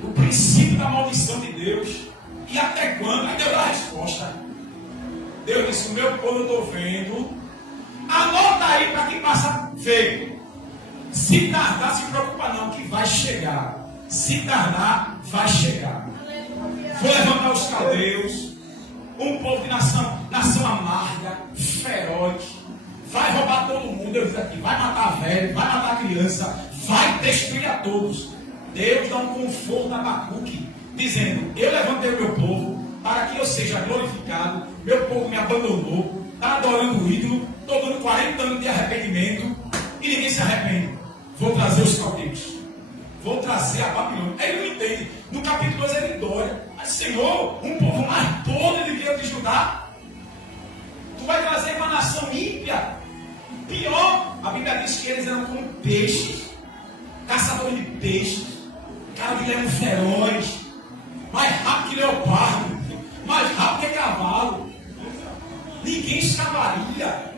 o princípio da maldição de Deus. E até quando? Aí Deus dá a resposta. Deus disse: o meu povo eu estou vendo. Anota aí para quem passa feio. Se tardar, se preocupa não, que vai chegar. Se tardar, vai chegar. Vou levantar os caldeus, um povo de nação amarga, feroz, vai roubar todo mundo. Eu disse aqui: vai matar velho, vai matar criança, vai destruir a todos. Deus dá um conforto a Abacuque, dizendo: eu levantei o meu povo para que eu seja glorificado. Meu povo me abandonou, está adorando o ídolo, estou dando 40 anos de arrependimento e ninguém se arrepende. Vou trazer os caldeiros, vou trazer a Babilônia. Ele não entende. No capítulo 2 ele dói. Mas Senhor, um povo mais podre do que eu de Judá, tu vai trazer uma nação ímpia. Pior, a Bíblia diz que eles eram como peixes, caçadores de peixes, cara de leão feroz, mais rápido que leopardo, mais rápido que ninguém escaparia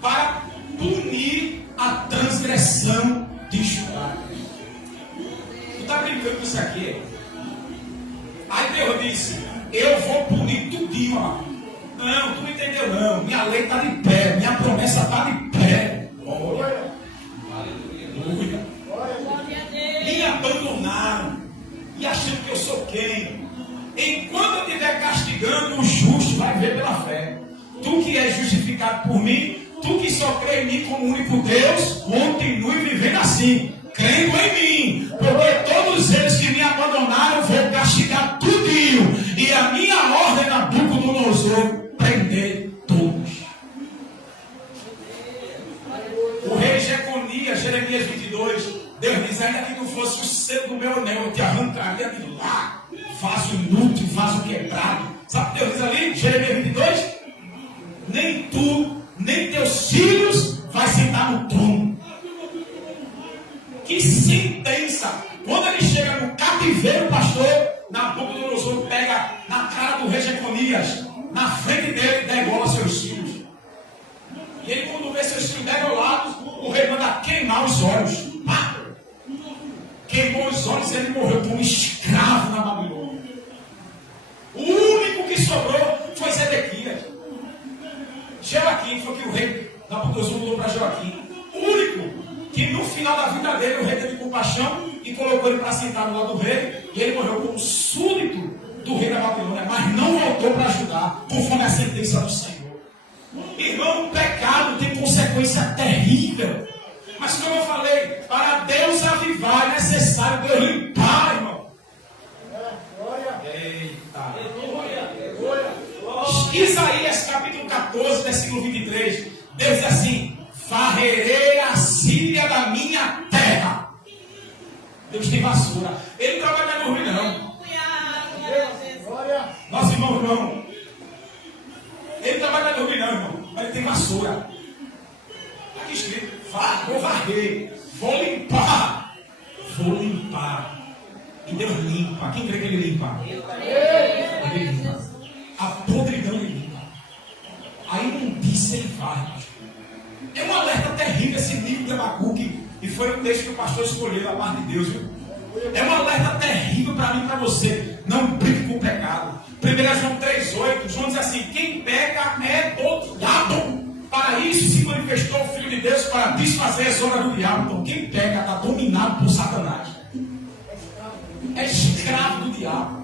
para punir a transgressão de Judá. Tu está brincando com isso aqui? Aí Deus disse: eu vou punir tudinho, ó. Não, tu não entendeu não. Minha lei está de pé, minha promessa está de pé. Olha, aleluia. Me abandonaram e achando que eu sou quem? Enquanto eu estiver castigando, o justo vai ver pela fé. Tu que és justificado por mim, tu que só crê em mim como único Deus, continue vivendo assim, crendo em mim, porque todos eles que me abandonaram vou castigar tudinho, e a minha ordem na Nabucodonosor, prender todos. O rei Jeconias, Jeremias 22, Deus diz: ainda que não fosse o selo do meu anel, eu te arrancaria de lá, vaso inútil, vaso quebrado. Sabe o que Deus diz ali, Jeremias 22? Nem tu, nem teus filhos vai sentar no trono. Que sentença! Quando ele chega no cativeiro, pastor, Nabucodonosor pega na cara do rei Jeconias, na frente dele, degola seus filhos. E ele, quando vê seus filhos degolados, o rei manda queimar os olhos. Pá! Queimou os olhos e ele morreu como escravo na Babilônia. O único que sobrou foi Zedequias. Joaquim foi que o rei Nabucodonosor mudou para Joaquim. O único que no final da vida dele o rei teve compaixão e colocou ele para sentar no lado do rei. E ele morreu como súdito do rei da Babilônia, mas não voltou para ajudar, conforme a sentença do Senhor. Irmão, o pecado tem consequência terrível. Mas como eu falei, para Deus avivar é necessário Deus limpar, irmão. Eita. Isaías capítulo 14, versículo 23. Deus diz assim: varrerei a Síria da minha terra. Deus tem vassoura. Ele não trabalha no rio, não. Nosso irmão, não. Ele trabalha no rio, não, irmão. Mas ele tem vassoura. Está aqui escrito: vou varrer, vou limpar. Vou limpar. E Deus limpa. Quem crê que ele limpa? Ele limpa. A podridão ele limpa. A imundícia ele varre. É um alerta terrível esse livro de Abacuque. E foi o texto que o pastor escolheu da parte de Deus, viu? É um alerta terrível para mim e para você. Não brinque com o pecado. 1 João 3,8. João diz assim: quem peca é do diabo. Para isso se manifestou o Filho de Deus, para desfazer as obras do diabo. Então quem peca está dominado por Satanás. É escravo do diabo.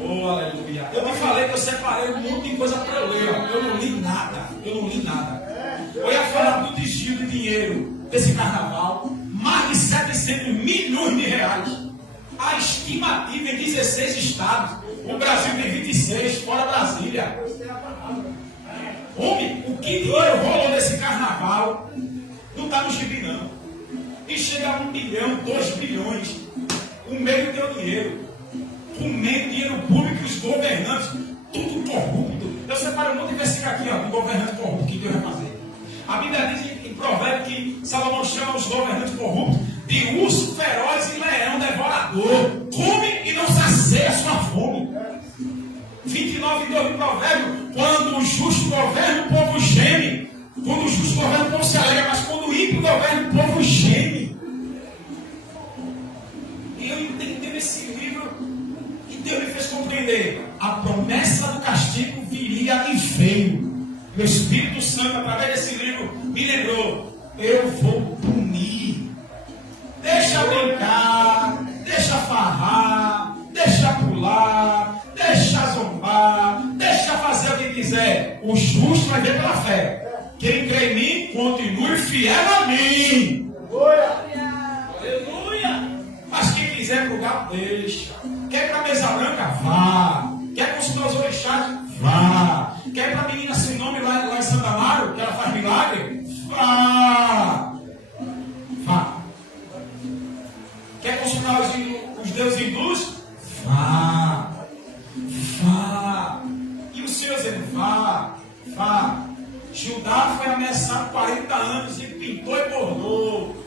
Oh, aleluia. Eu te falei que eu separei um monte de coisa para eu ler. Eu não li nada. Eu ia falar do desvio de dinheiro desse carnaval. Mais de 700 milhões de reais. A estimativa em 16 estados. O Brasil tem 26, fora Brasília. Homem, o que dinheiro rolou nesse carnaval não está no gibi, não. E chega a 1 bilhão, 2 bilhões. O meio tem o dinheiro. Comendo dinheiro público e os governantes, tudo corrupto. Eu separo um monte de versículo aqui, ó, de governante corrupto, que Deus vai fazer. A Bíblia diz em Provérbios que Salomão chama os governantes corruptos de urso feroz e leão devorador. Come e não sacia a sua fome. 29:2 do Provérbio: quando o justo governa, o povo geme. Quando o justo governa, o povo se alegra, mas quando o ímpio governa, o povo geme. E eu entendendo esse livro, Deus me fez compreender: a promessa do castigo viria em feio. O Espírito Santo, através desse livro, me lembrou: eu vou punir. Deixa brincar, deixa farrar, deixa pular, deixa zombar, deixa fazer o que quiser. O justo vai ver pela fé. Quem crê em mim, continue fiel a mim. Aleluia! Mas quem quiser pro lugar, deixa. Quer ir para a mesa branca? Vá. Quer consultar os orixás? Vá. Quer ir para a menina sem nome lá em Santa Amaro, que ela faz milagre? Vá. Vá. Quer consultar os deuses hindus? Vá. Vá. E o Senhor dizendo: vá. Vá. Judá foi ameaçado 40 anos e pintou e bordou.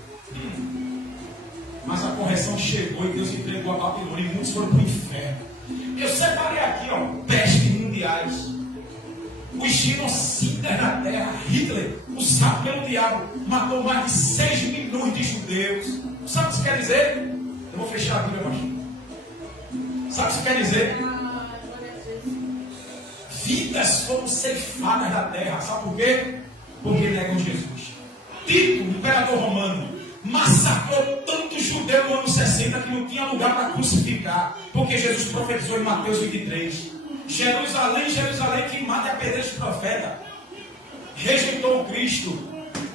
Mas a correção chegou e Deus entregou a Babilônia e muitos foram para o inferno. Eu separei aqui, ó, pestes mundiais. Os genocidas na terra, Hitler, usado pelo diabo, matou mais de 6 milhões de judeus. Sabe o que isso quer dizer? Eu vou fechar a Bíblia aqui. Sabe o que isso quer dizer? Vidas foram ceifadas da terra. Sabe por quê? Porque negam Jesus. Tito, imperador romano, massacrou tantos judeus no ano 60 que não tinha lugar para crucificar. Porque Jesus profetizou em Mateus 23. Jerusalém, Jerusalém, que mata e apedreja os profetas. Rejeitou o Cristo.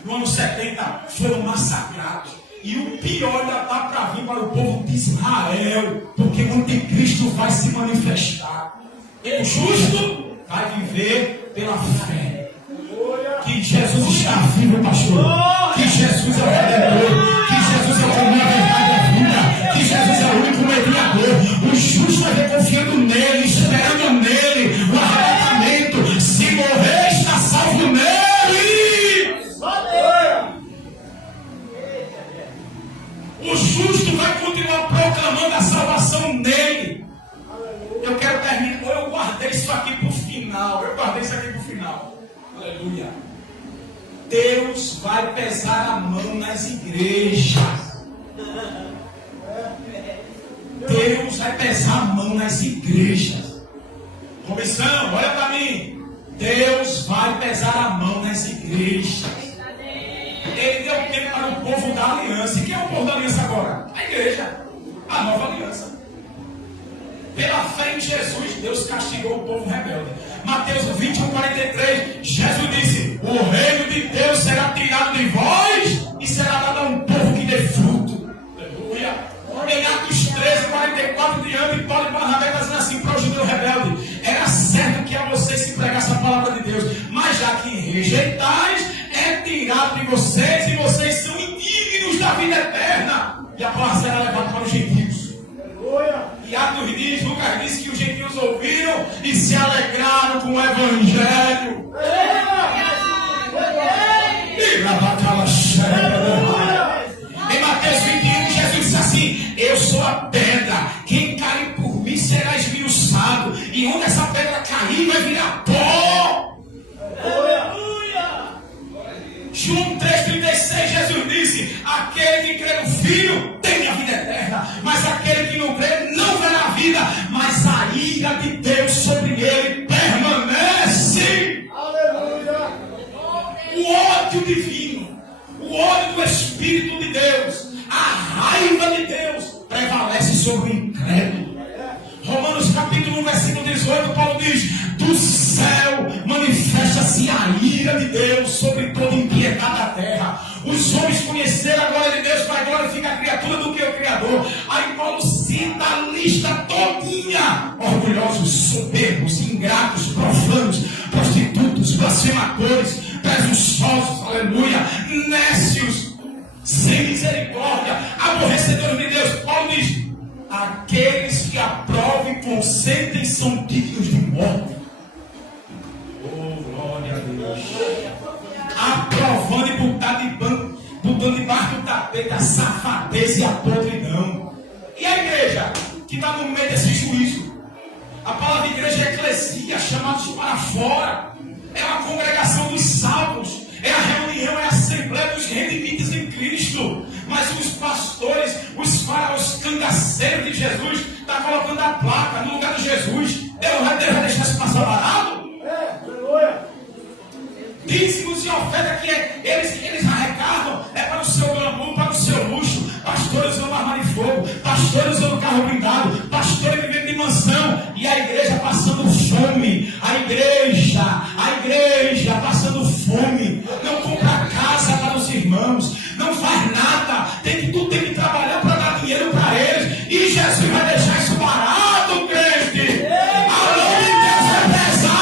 No ano 70 foram massacrados. E o pior ainda está para vir para o povo de Israel. Porque o anticristo vai se manifestar. O justo vai viver pela fé. Que Jesus está vivo, pastor. Que Jesus é o Redentor. Que Jesus é o caminho, a verdade e a vida. Que Jesus é o único mediador. O justo vai ver confiando nele, esperando nele, o arrebatamento. Se morrer, está salvo nele. O justo vai continuar proclamando a salvação nele. Eu quero terminar. Eu guardei isso aqui para o final. Aleluia. Deus vai pesar a mão nas igrejas. Deus vai pesar a mão nas igrejas. Comissão, olha para mim. Deus vai pesar a mão nas igrejas. Ele deu tempo para o povo da aliança. E quem é o povo da aliança agora? A igreja. A nova aliança. Pela fé em Jesus, Deus castigou o povo rebelde. Mateus 21, 43, Jesus disse: o reino de Deus será tirado de vós e será dado a um povo que dê fruto. Aleluia. Em Atos 13, 44 diante, Paulo e Barnabé está dizendo assim para o judeu rebelde: era certo que a vocês se pregasse a palavra de Deus, mas já que rejeitais, é tirado de vocês e vocês são indignos da vida eterna. E a palavra será levada para os gentios. E Atos diz, Lucas disse que os gentios ouviram e se alegraram com o Evangelho. Em Mateus 21, Jesus disse assim: eu sou a pedra, quem cair por mim será esmiuçado, e onde essa pedra cair vai virar pó. João 3,36, Jesus disse: aquele que crê no Filho tem a vida eterna, mas aquele que não crê não verá a vida, mas a ira de Deus sobre ele permanece. Aleluia. O ódio divino, o ódio do Espírito de Deus, a raiva de Deus prevalece sobre o incrédulo. Romanos capítulo 1, versículo 18, Paulo diz: do céu manifesta-se a ira de Deus sobre toda impiedade da terra. Os homens conheceram a glória de Deus, mas a glória fica a criatura do que o Criador. Aí Paulo cita a lista todinha: orgulhosos, soberbos, ingratos, profanos, prostitutos, blasfemadores, presunçosos, aleluia, nécios, sem misericórdia, aborrecedores de Deus. Paulo diz: aqueles que aprovam e consentem são dignos de morte. Oh, glória a Deus. Aprovando e botando debaixo do tapete a safadeza e a podridão. E a igreja que está no meio desse juízo? A palavra igreja é eclesia, chamados para fora. É uma congregação dos salvos. É a reunião, é a assembleia dos redimidos em Cristo. Mas os pastores, os faraós cangaceiros de Jesus, estão colocando a placa no lugar de Jesus. Deus vai deixar isso passar barato? Dízimos e oferta que eles arrecadam é para o seu glamour, para o seu luxo. Pastores usando arma de fogo, pastores usando carro blindado, pastores vivendo de mansão, e a igreja passando fome. A igreja passando fome. Não compra casa para os irmãos, não faz nada. Tu tem que trabalhar para dar dinheiro para eles. E Jesus vai deixar isso barato, crente. A mão de Deus vai pesar.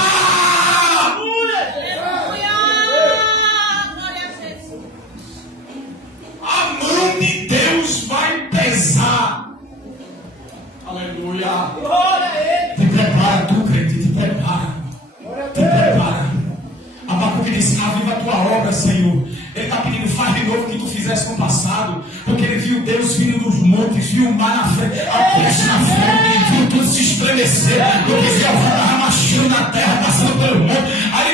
A mão de Deus vai pesar. Aleluia. Te prepara, tu crente, te prepara. Te prepara. Abacuque disse: aviva a tua obra, Senhor. Ele está pedindo: faz de novo o que tu fizeste no passado. Porque ele viu Deus vindo dos montes, viu o mar na frente, a peste na frente, viu tudo se estremecer. Eu disse: eu estava marchando na terra, passando pelo monte. Aí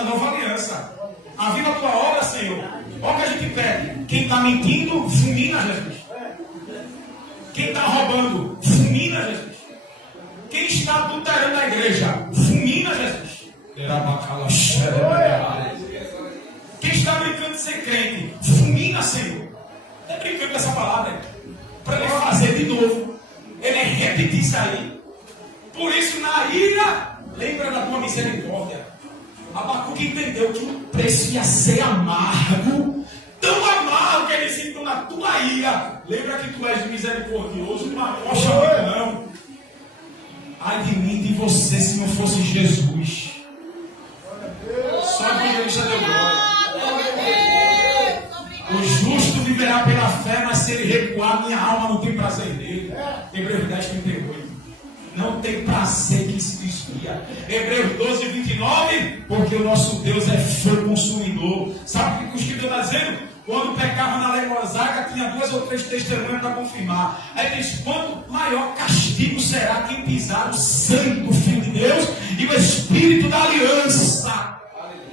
da nova aliança. Aviva a tua obra, Senhor. Olha o que a gente pede. Quem está mentindo, fulmina, Jesus. Quem está roubando, fulmina, Jesus. Quem está adulterando a igreja, fulmina, Jesus. Quem está brincando de ser crente, fulmina, Senhor. Não é brincando com essa palavra. Para ele fazer de novo. Ele repetir isso aí. Por isso, na ira, lembra da tua misericórdia. Abacuque entendeu que o preço ia ser amargo. Tão amargo que ele disse, então na tua ira, lembra que tu és misericordioso, uma rocha de não. Ai de mim, de você, se não fosse Jesus. Só a evangelista deu glória. O justo viverá pela fé, mas se ele recuar, minha alma não tem prazer nele. Hebreus 10, 38. Não tem prazer que se desvia. Hebreus 12, 29. Porque o nosso Deus é fogo consumidor. Sabe o que o escritor está dizendo? Quando pecava na lei mosaica, tinha 2 ou 3 testemunhas para confirmar. Aí diz: quanto maior castigo será quem pisar o sangue do Filho de Deus e o Espírito da aliança.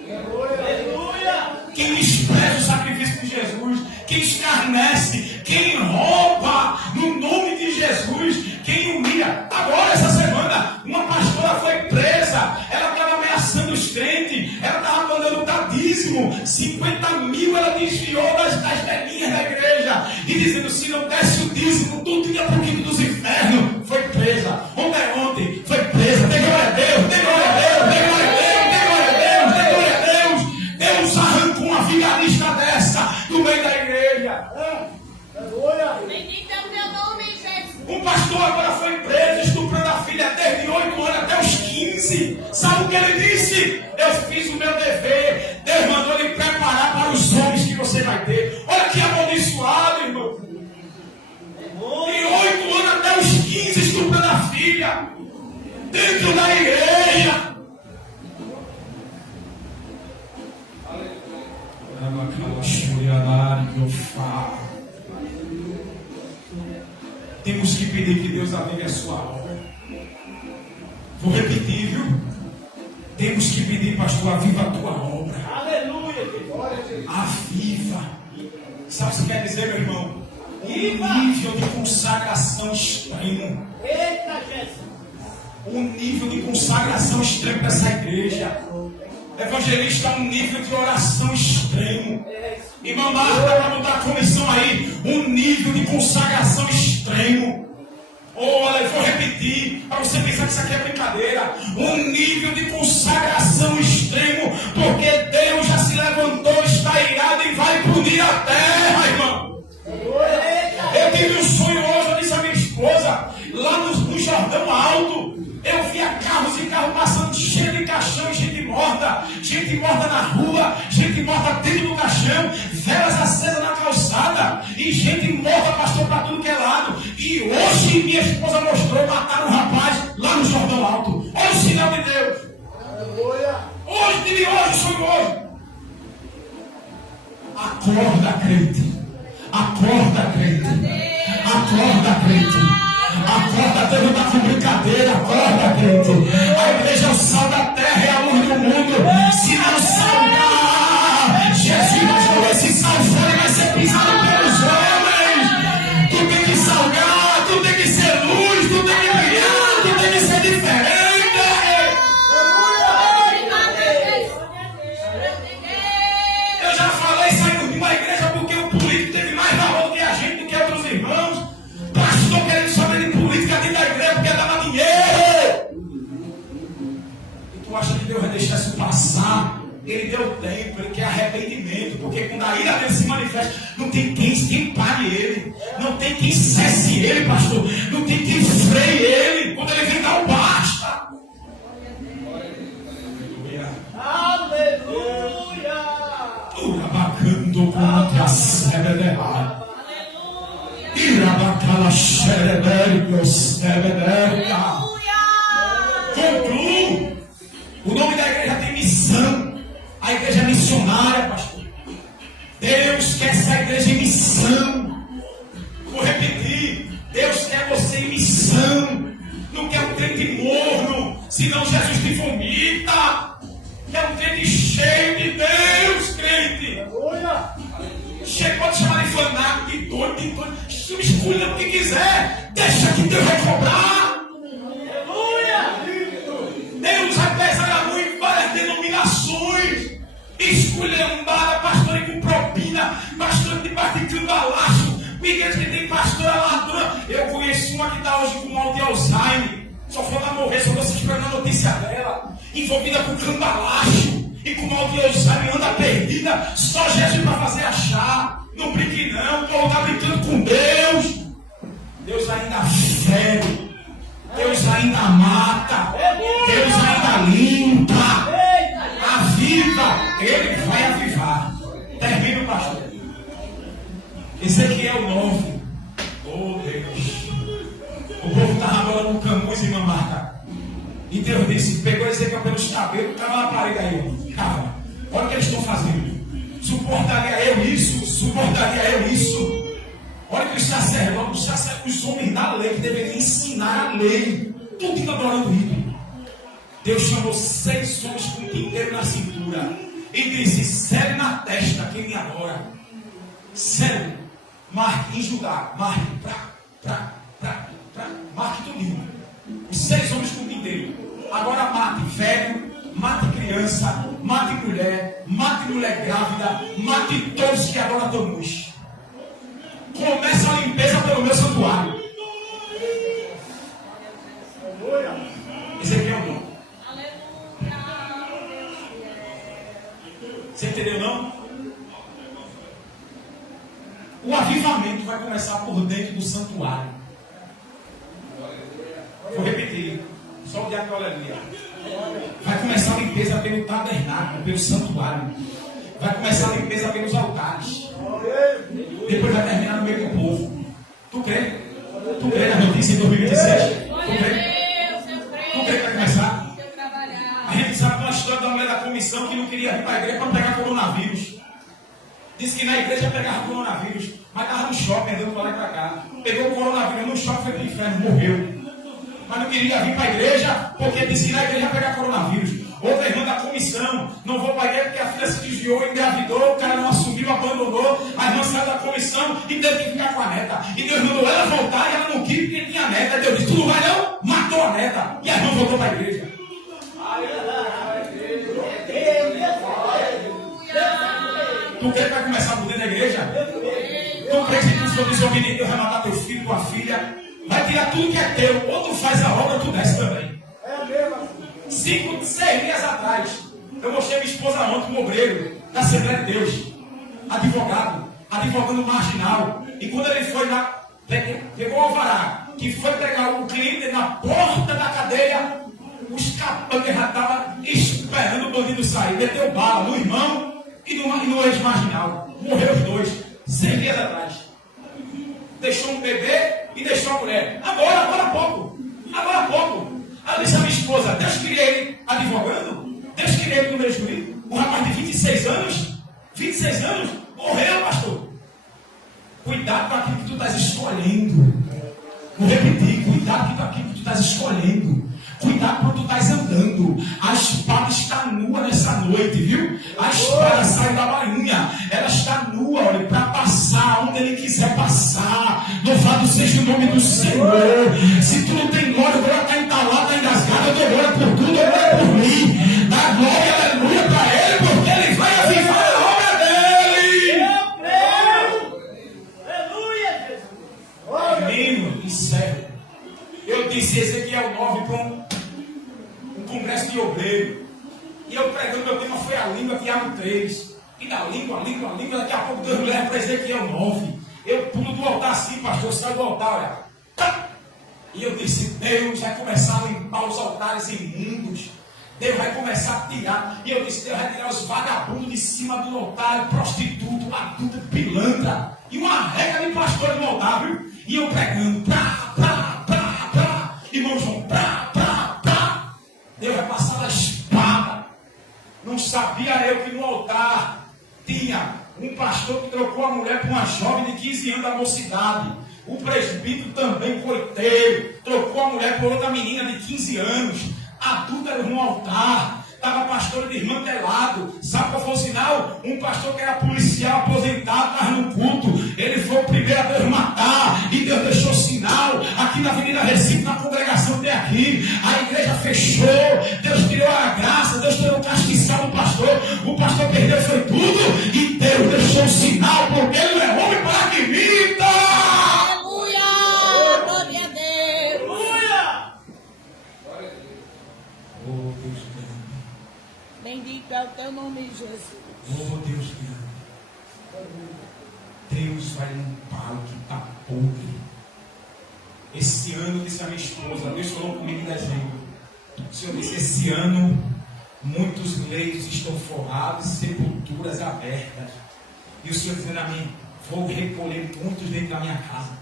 Aleluia! Quem despreza o sacrifício de Jesus, quem escarnece, quem rouba no nome de Jesus, quem humilha. Agora, essa semana, uma pastora foi presa. Ela estava ameaçando os crentes. Ela estava mandando dar dízimo. 50 mil ela desviou das velhinhas da igreja. E dizendo: se não desse o dízimo, tudo ia para o quinto dos infernos. Foi presa. Ontem foi presa. Tem glória a Deus, tem glória a Deus, tem glória a Deus, tem glória a Deus, tem glória a Deus. Deus arrancou uma vigarista dessa do meio da igreja. Bendito é o teu nome, Jesus. Um pastor agora foi preso, estuprando a filha desde 8 anos até os 15. Sabe o que ele disse? Eu fiz o meu dever. Deus mandou lhe preparar para os homens que você vai ter. Olha que amaldiçoado, irmão. De 8 anos até os 15, estuprando a filha dentro da igreja. Temos que pedir que Deus avive a sua obra. Vou repetir, viu? Temos que pedir, pastor, aviva a tua obra. Aleluia. Aviva. Sabe o que quer dizer, meu irmão? Um nível de consagração extremo. Eita, Jesus. Um nível de consagração extremo para essa igreja. Evangelista, um nível de oração extremo. Irmão Marta, para mudar a comissão aí, um nível de consagração extremo. Olha, eu vou repetir, para você pensar que isso aqui é brincadeira. Um nível de consagração extremo, porque Deus já se levantou, está irado e vai punir a terra, irmão. Eu tive um sonho hoje, eu disse a minha esposa, lá no Jordão Alto. Eu via carros e carros passando cheio de caixão e gente morta na rua, gente morta dentro do caixão, velas acesas na calçada, e gente morta, pastor, para tudo que é lado. E hoje minha esposa mostrou, mataram um rapaz lá no Jordão Alto. Olha o sinal de Deus. Hoje, tive hoje, sonho hoje. Acorda, crente. Acorda, crente. Acorda, crente. Acorda, Deus não está com brincadeira. Acorda, crente. A igreja é o sal da terra, é a luz do mundo. Se não salgar, Jesus vai jogar esse sal fora e vai ser pisado pelos homens. Tu tem que salgar, tu tem que ser luz, tu tem que brilhar, tu tem que ser diferente. Eu já falei, saindo de uma igreja porque o político teve mais valor que a gente, do que outros irmãos. Pastor querendo saber de política dentro da igreja porque dava dinheiro. E tu acha que Deus vai deixar isso passar? Ele deu tempo, ele quer arrependimento, porque quando a ira dele se manifesta, não tem quem pare ele, não tem quem cesse ele, pastor, não tem quem freie ele. Quando ele vem dar o basta. Aleluia. Urabacando contra a sebederra. Irabacala xerebéricos sebederra. Concluo. O nome da igreja tem missão. A igreja é missionária, pastor. Deus quer essa igreja em missão. Vou repetir. Deus quer você em missão. Não quer um crente morno, senão Jesus te vomita. Quer um crente cheio Você pode chamar de fanático, de doido, escolha o que quiser. Deixa que Deus vai cobrar. Deus vai pesar a mão em várias denominações. Esculhambada, pastor com propina, pastor de parte de cambalacho, igreja que tem pastora ladrona. Eu conheço uma que está hoje com mal de Alzheimer. Só falta morrer, só você esperando a notícia dela. Envolvida com cambalacho e com mal de Alzheimer, anda perdida. Só Jesus para fazer achar. Não brinque não, o povo está brincando com Deus. Deus ainda fere. Deus ainda mata. Deus ainda limpa. Aviva. Ele vai avivar. Termina o pastor. Ezequiel 9. Oh Deus. O povo estava agora no Camus e Marta. E Deus disse, pegou Ezequiel pelos cabelos, estava na parede aí. Cara, olha o que eles estão fazendo. Suportaria eu isso? Suportaria eu isso? Olha que os sacerdotes, os homens da lei que deveriam ensinar a lei. Tudo indo adorando o ídolo. Deus chamou 6 homens com um tinteiro na cintura. E disse, sele na testa quem me adora. Sele, marque em Judá. Marque, marque tudinho. Os 6 homens com tinteiro. Agora mate velho, mate criança, mate mulher grávida, mate todos que adoram a Tammuz. Começa a limpeza pelo meu santuário. Ezequiel não. Você entendeu não? O avivamento vai começar por dentro do santuário. Vou repetir. Só o diabo aleluia. Vai começar a limpeza pelo tabernáculo, pelo santuário. Vai começar a limpeza pelos altares. Depois vai terminar no meio do povo. Tu crê? Tu crê na notícia em 2016? Tu crê? Tu crê que vai começar? A gente sabe uma história da mulher da comissão que não queria vir para a igreja para pegar coronavírus. Disse que na igreja pegava coronavírus, mas estava no shopping andando para lá e para cá. Pegou o coronavírus no shopping, foi para o inferno, morreu. Mas não queria vir para a igreja, porque disse que na igreja pegar coronavírus. Outra irmã da comissão, não vou para a igreja porque a filha se desviou, engravidou, o cara não assumiu, abandonou. A irmã saiu da comissão e teve que ficar com a neta. E Deus mandou ela voltar e ela não quis porque tinha neta. Deus disse, tu não vai não? Matou a neta. E a irmã voltou para a igreja. Tu quer que vai começar por dentro da igreja? Tu crê que tu for desobediente, Deus vai matar teu filho, tua filha? Vai tirar tudo que é teu. Ou tu faz a obra, tu desce também. 5, 6 dias atrás, eu mostrei a minha esposa ontem, um obreiro da Assembleia de Deus, advogando marginal. E quando ele foi lá, pegou o alvará, que foi pegar o cliente na porta da cadeia, os capangas já estavam esperando o bandido sair. Meteu bala no irmão e no ex-marginal. Morreu os dois, 6 dias atrás. Deixou um bebê e deixou a mulher. Agora há pouco. Ela disse a minha esposa, Deus queria ele advogando? Deus queria ele no meu juízo? Um rapaz de 26 anos, morreu, pastor. Cuidado com aquilo que tu estás escolhendo. Vou repetir, cuidado com aquilo que tu estás escolhendo. Cuidado quando tu estás andando. A espada está nua nessa noite, viu? A espada sai da bainha. Ela está nua, olha, para passar onde ele quiser passar. Louvado seja o nome do Senhor. Se tu não tem glória, agora está entalada, está engasgada. Eu dou glória por tudo, eu glória por mim. Dá glória, aleluia, para ele, porque ele vai avivar a obra dele. Aleluia, Jesus. Menino, encerro. Eu disse Ezequiel 9 para um congresso de obreiro. E eu pregando, meu tema foi a língua, Tiago 3. E da língua, daqui a pouco Deus me leva para Ezequiel 9. Eu pulo do altar assim, pastor, saio do altar, olha. Tá. E eu disse, Deus vai começar a limpar os altares imundos. Deus vai começar a tirar. E eu disse, Deus vai tirar os vagabundos de cima do altar, prostituto, adulto, pilantra. E uma regra de pastor no altar, viu? E eu pregando, irmão João, Deus vai passar a espada. Não sabia eu que no altar tinha um pastor que trocou a mulher por uma jovem de 15 anos da mocidade. O presbítero também coiteiro, trocou a mulher por outra menina de 15 anos. Adúltero no altar. Estava pastor pastores desmantelados. Sabe qual foi o sinal? Um pastor que era policial aposentado, estava no culto. Ele foi o primeiro a Deus matar. E Deus deixou sinal. Aqui na Avenida Recife, na congregação tem aqui. A igreja fechou. Deus tirou a graça. Deus tirou o castiçal do pastor. O pastor perdeu foi tudo. E Deus deixou o sinal. Porque ele não é homem para que minta. Aleluia! Glória a Deus! Aleluia! Oh, Deus te ama. Bendito é o teu nome, Jesus. Oh, Deus te ama. Deus vai limpar o que está podre. Esse ano, disse a minha esposa, Deus falou comigo em dezembro. O Senhor disse, esse ano, muitos leitos estão forrados, sepulturas abertas. E o Senhor dizendo a mim, vou recolher muitos dentro da minha casa.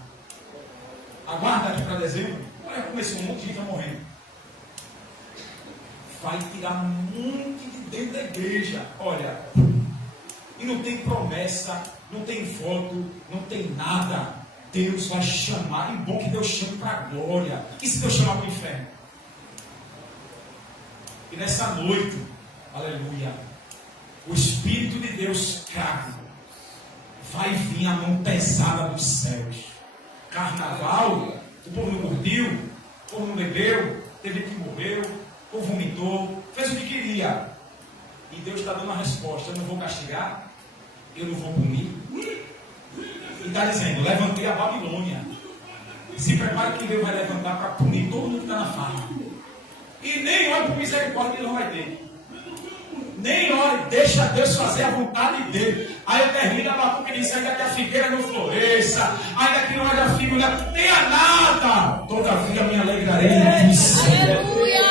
Aguarda aqui para dezembro. Olha, começou um monte de gente a morrer. Vai tirar muito de dentro da igreja. Olha, e não tem promessa, não tem voto, não tem nada. Deus vai chamar, e bom que Deus chame para a glória. E se Deus chamar para o inferno? E nessa noite, aleluia, o Espírito de Deus cravo, vai vir a mão pesada dos céus. Carnaval, o povo não curtiu, o povo não bebeu, teve que morreu, o povo vomitou, fez o que queria. E Deus está dando a resposta: eu não vou castigar, eu não vou punir. E está dizendo: levantei a Babilônia. Se prepare que Deus vai levantar para punir todo mundo que está na farra. E nem olhe por misericórdia que ele não vai ter. Nem olhe, deixa Deus fazer a vontade dele. Aí termina a Abacuque e diz: ainda que a figueira não floresça, ainda que não haja figo, não tenha nada, todavia me alegrarei em ti. Aleluia!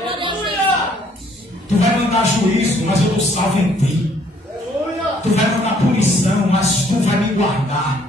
Glória a Deus! Tu vai mandar juízo, mas eu estou salvo em ti. Tu vai mandar punição, mas tu vai me guardar.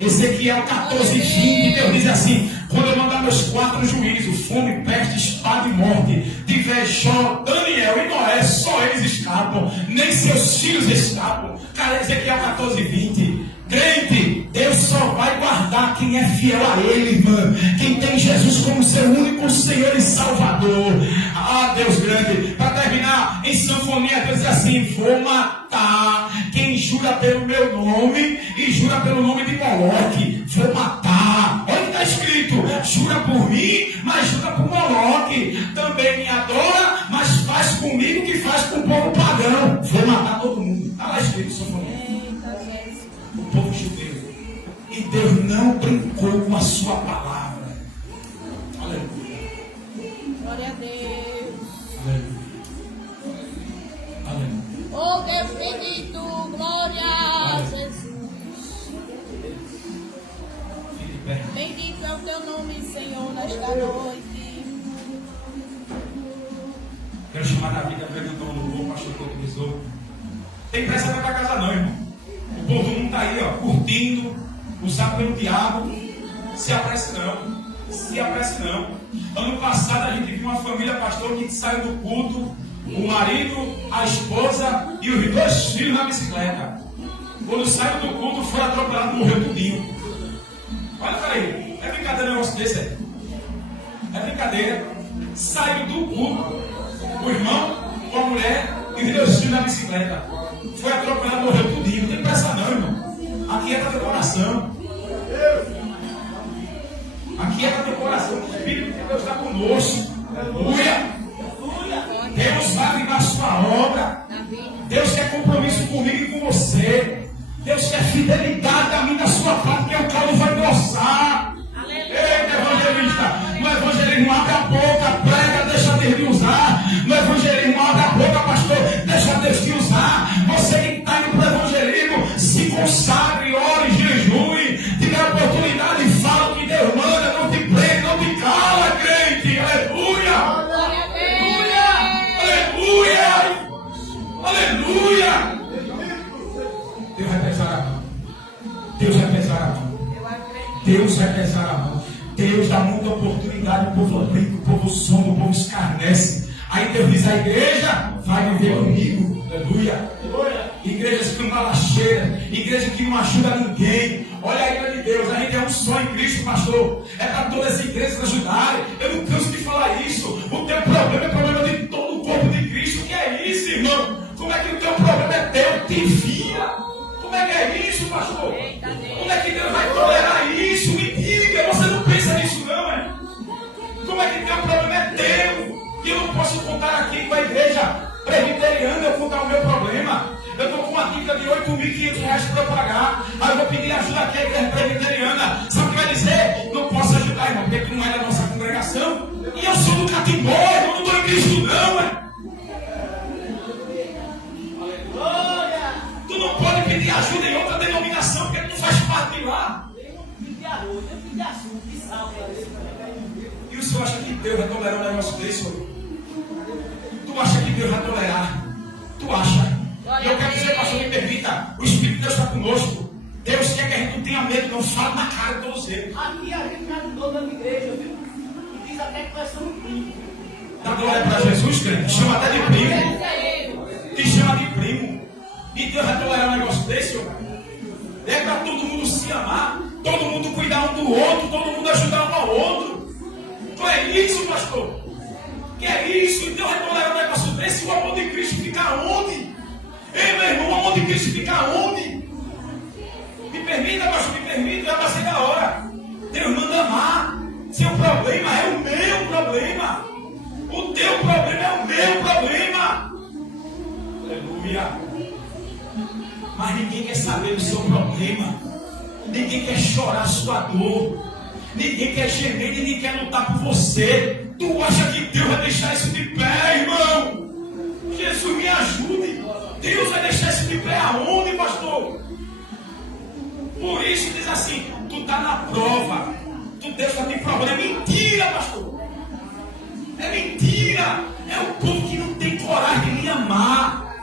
Ezequiel 14:20, Deus diz assim: quando eu mandar meus 4 juízos, fome, peste, espada e morte, tiver Jó, Daniel e Noé, só eles escapam, nem seus filhos escapam. Cara, Ezequiel 14:20. Crente, Deus só vai guardar quem é fiel a Ele, irmã. Quem tem Jesus como seu único Senhor e Salvador. Ah, Deus grande. Para terminar, em sanfonia, Deus diz assim: vou matar quem jura pelo meu nome e jura pelo nome de Moloque. Vou matar. Olha o que está escrito: jura por mim, mas jura por Moloque. Também me adora, mas faz comigo o que faz com o povo pagão. Vou matar todo mundo. Está lá escrito em sanfonia. O povo judeu. E Deus não brincou com a sua palavra. Aleluia. Glória a Deus. Aleluia. Aleluia. Oh Deus bendito, glória a Jesus. Bendito é o teu nome, Senhor, nesta noite. Quero chamar a vida perguntando ao louvor, pastor Cotrizou. Tem pressa para casa não, irmão. O povo não está aí, ó, curtindo, usado pelo diabo. Se apresse não. Se apresse não. Ano passado a gente viu uma família, pastor, que saiu do culto, o marido, a esposa e os 2 filhos na bicicleta. Quando saiu do culto, foi atropelado e morreu tudinho. Olha, peraí, é brincadeira um negócio desse aí? É brincadeira. Saiu do culto, o irmão com a mulher e os 2 filhos na bicicleta. Foi atropelado e morreu tudinho. Não tem pressa não, irmão. Aqui é para teu coração. Aqui é para teu coração. O Espírito de Deus está conosco. Aleluia. Deus vai virar a sua obra. Deus quer compromisso comigo e com você. Deus quer fidelidade da minha, da sua parte, porque o caldo vai engrossar. Eita, evangelista. No evangelismo, abre a boca, prega, deixa Deus te usar. No evangelismo, abre a boca, pastor, deixa Deus te usar. Você que está indo para o evangelismo, se consagre, ore, jejue, tiver a oportunidade, fala o que Deus manda, não te prende, não te cala, crente. Aleluia! Aleluia! Aleluia! Deus vai pesar a mão. Deus vai pesar a mão. Deus vai pesar a mão. Deus dá muita oportunidade, o povo brinca, o povo sonha, o povo escarnece. Aí Deus diz: a igreja vai viver comigo. Aleluia. Igrejas cambalacheiras, igreja que não ajuda ninguém. Olha a igreja de Deus, a gente é um só em Cristo, pastor. É para todas as igrejas ajudarem. Eu não canso de falar isso. O teu problema é problema de todo o corpo de Cristo. isso, pastor? Como é que Deus vai tolerar isso? Me diga, você não pensa nisso não, é? Como é que teu problema é teu? E eu não posso contar aqui com a igreja presbiteriana, eu contar o meu problema. Eu estou com uma dívida de R$8.500 para eu pagar. Aí eu vou pedir ajuda aqui à igreja presbiteriana. Sabe o que vai dizer? Não posso ajudar, irmão, porque tu não é da nossa congregação. E eu sou do Catimbó, eu não estou em Cristo não, é? Tu não pode pedir ajuda em outra denominação, porque tu não faz parte de lá. E o senhor acha que Deus vai tolerar um negócio desse, senhor? Tu acha que Deus vai tolerar? Tu acha? E eu quero dizer, pastor, me permita, o Espírito de Deus está conosco. Deus quer que a gente não tenha medo, não fala na cara de todos eles. Aqui a gente já ajudou na igreja, viu? E diz até que nós somos primos. Dá glória para Jesus, crente. Chama até de primo. Te chama de primo. E Deus vai tolerar um negócio desse, senhor? É para todo mundo se amar, todo mundo cuidar um do outro, todo mundo ajudar um ao outro. Então é isso, pastor. Que é isso? Então vai tolerar um negócio desse? O amor de Cristo fica onde? Ei, meu irmão, o amor de Cristo fica onde? Me permita, pastor, me permita, já passei da hora. Deus manda amar. Seu problema é o meu problema. O teu problema é o meu problema. Aleluia. Mas ninguém quer saber do seu problema. Ninguém quer chorar a sua dor. Ninguém quer gemer, ninguém quer lutar por você. Tu acha que Deus vai deixar isso de pé, irmão? Jesus me ajude. Deus vai deixar isso de pé aonde, pastor? Por isso diz assim, tu está na prova. Deus está te provando. É mentira, pastor. É mentira. É o povo que não tem coragem de me amar.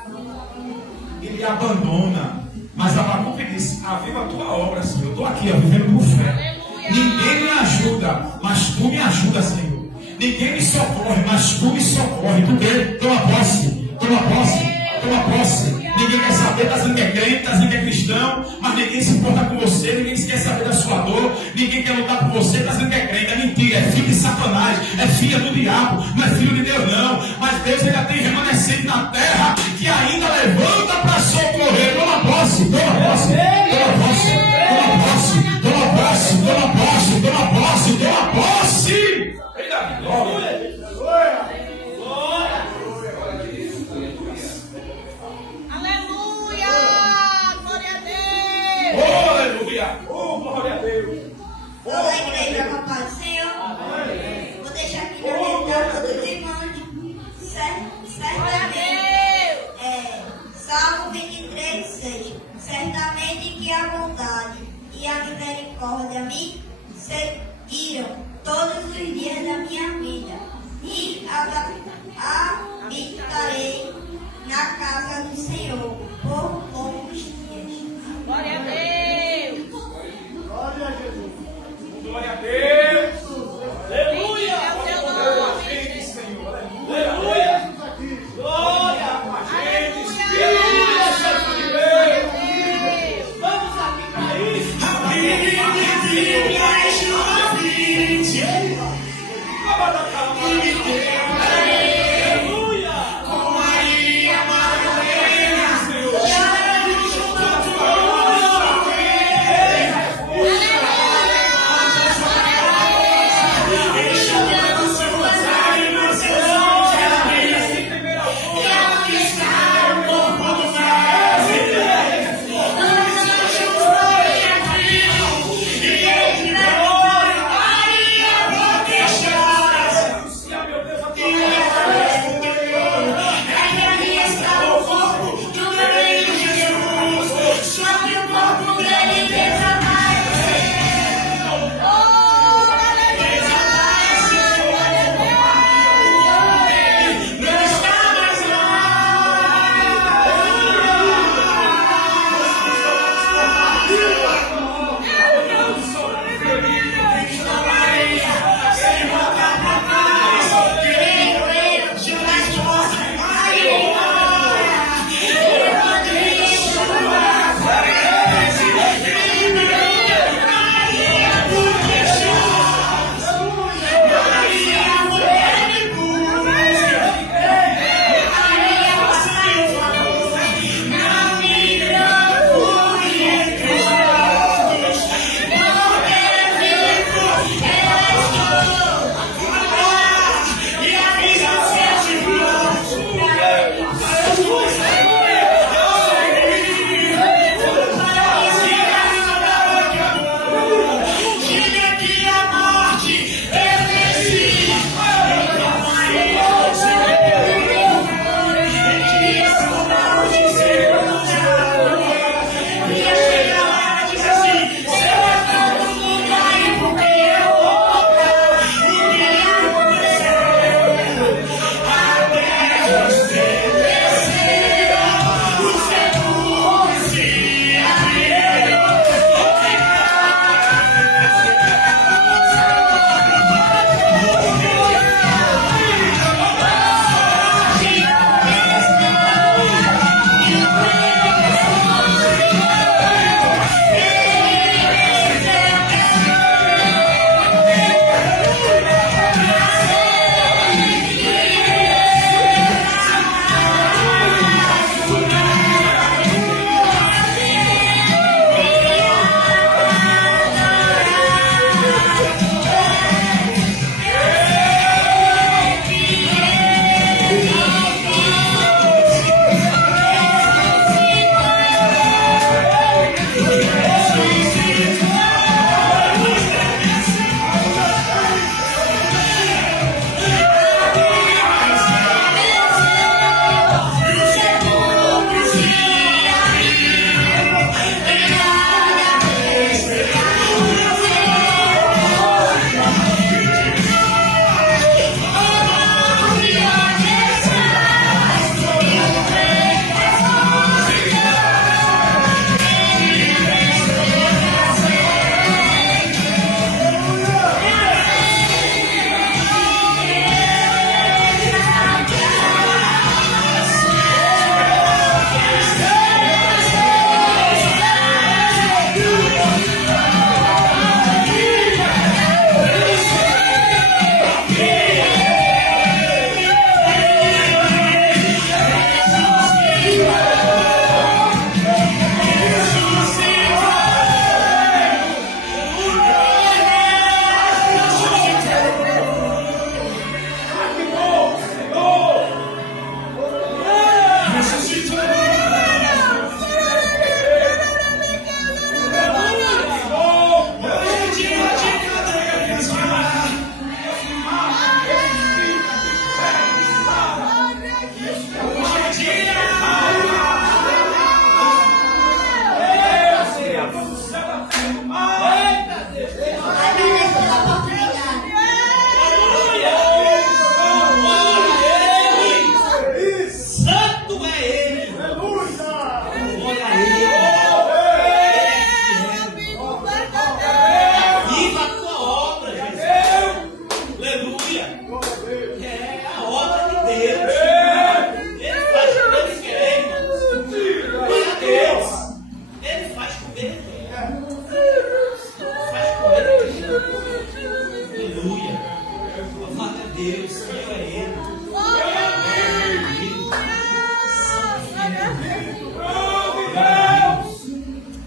Ele abandona. Mas Abacuque disse, aviva a tua obra, Senhor. Eu estou aqui, vivendo por fé. Ninguém me ajuda, mas tu me ajudas, Senhor. Ninguém me socorre, mas tu me socorre. Tu quer? Toma posse, toma posse, toma posse. Ninguém quer saber, está dizendo que é crente, está dizendo que é cristão, mas ninguém se importa com você, ninguém quer saber da sua dor, ninguém quer lutar por você, está dizendo que é crente. É mentira, é filho de Satanás, é filha do diabo, não é filho de Deus não. Mas Deus ainda tem remanescente na terra que ainda levanta para socorrer. Toma posse, toma posse, toma posse, toma posse, toma posse, toma posse, toma posse, toma posse. Eita, glória. Aleluia! Oh, glória a Deus! Olá, igreja, com a paz do Senhor. Amém. Vou deixar aqui na minha todos os irmãos. Salmo 23, 6. Certamente que a bondade e a misericórdia me seguiram todos os dias da minha vida. E habitarei na casa do Senhor por longos dias. Glória a Deus! Glória a Jesus. Glória a Deus! Aleluia! Aleluia! Senhor! Aleluia! Glória! Vamos aqui para isso! Aleluia! Com Maria Madalena, Senhor!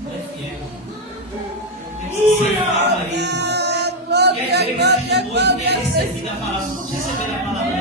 É fiel. Tem que ser fiel a Ele. E a igreja de hoje tem recebido a palavra. Vamos receber a palavra.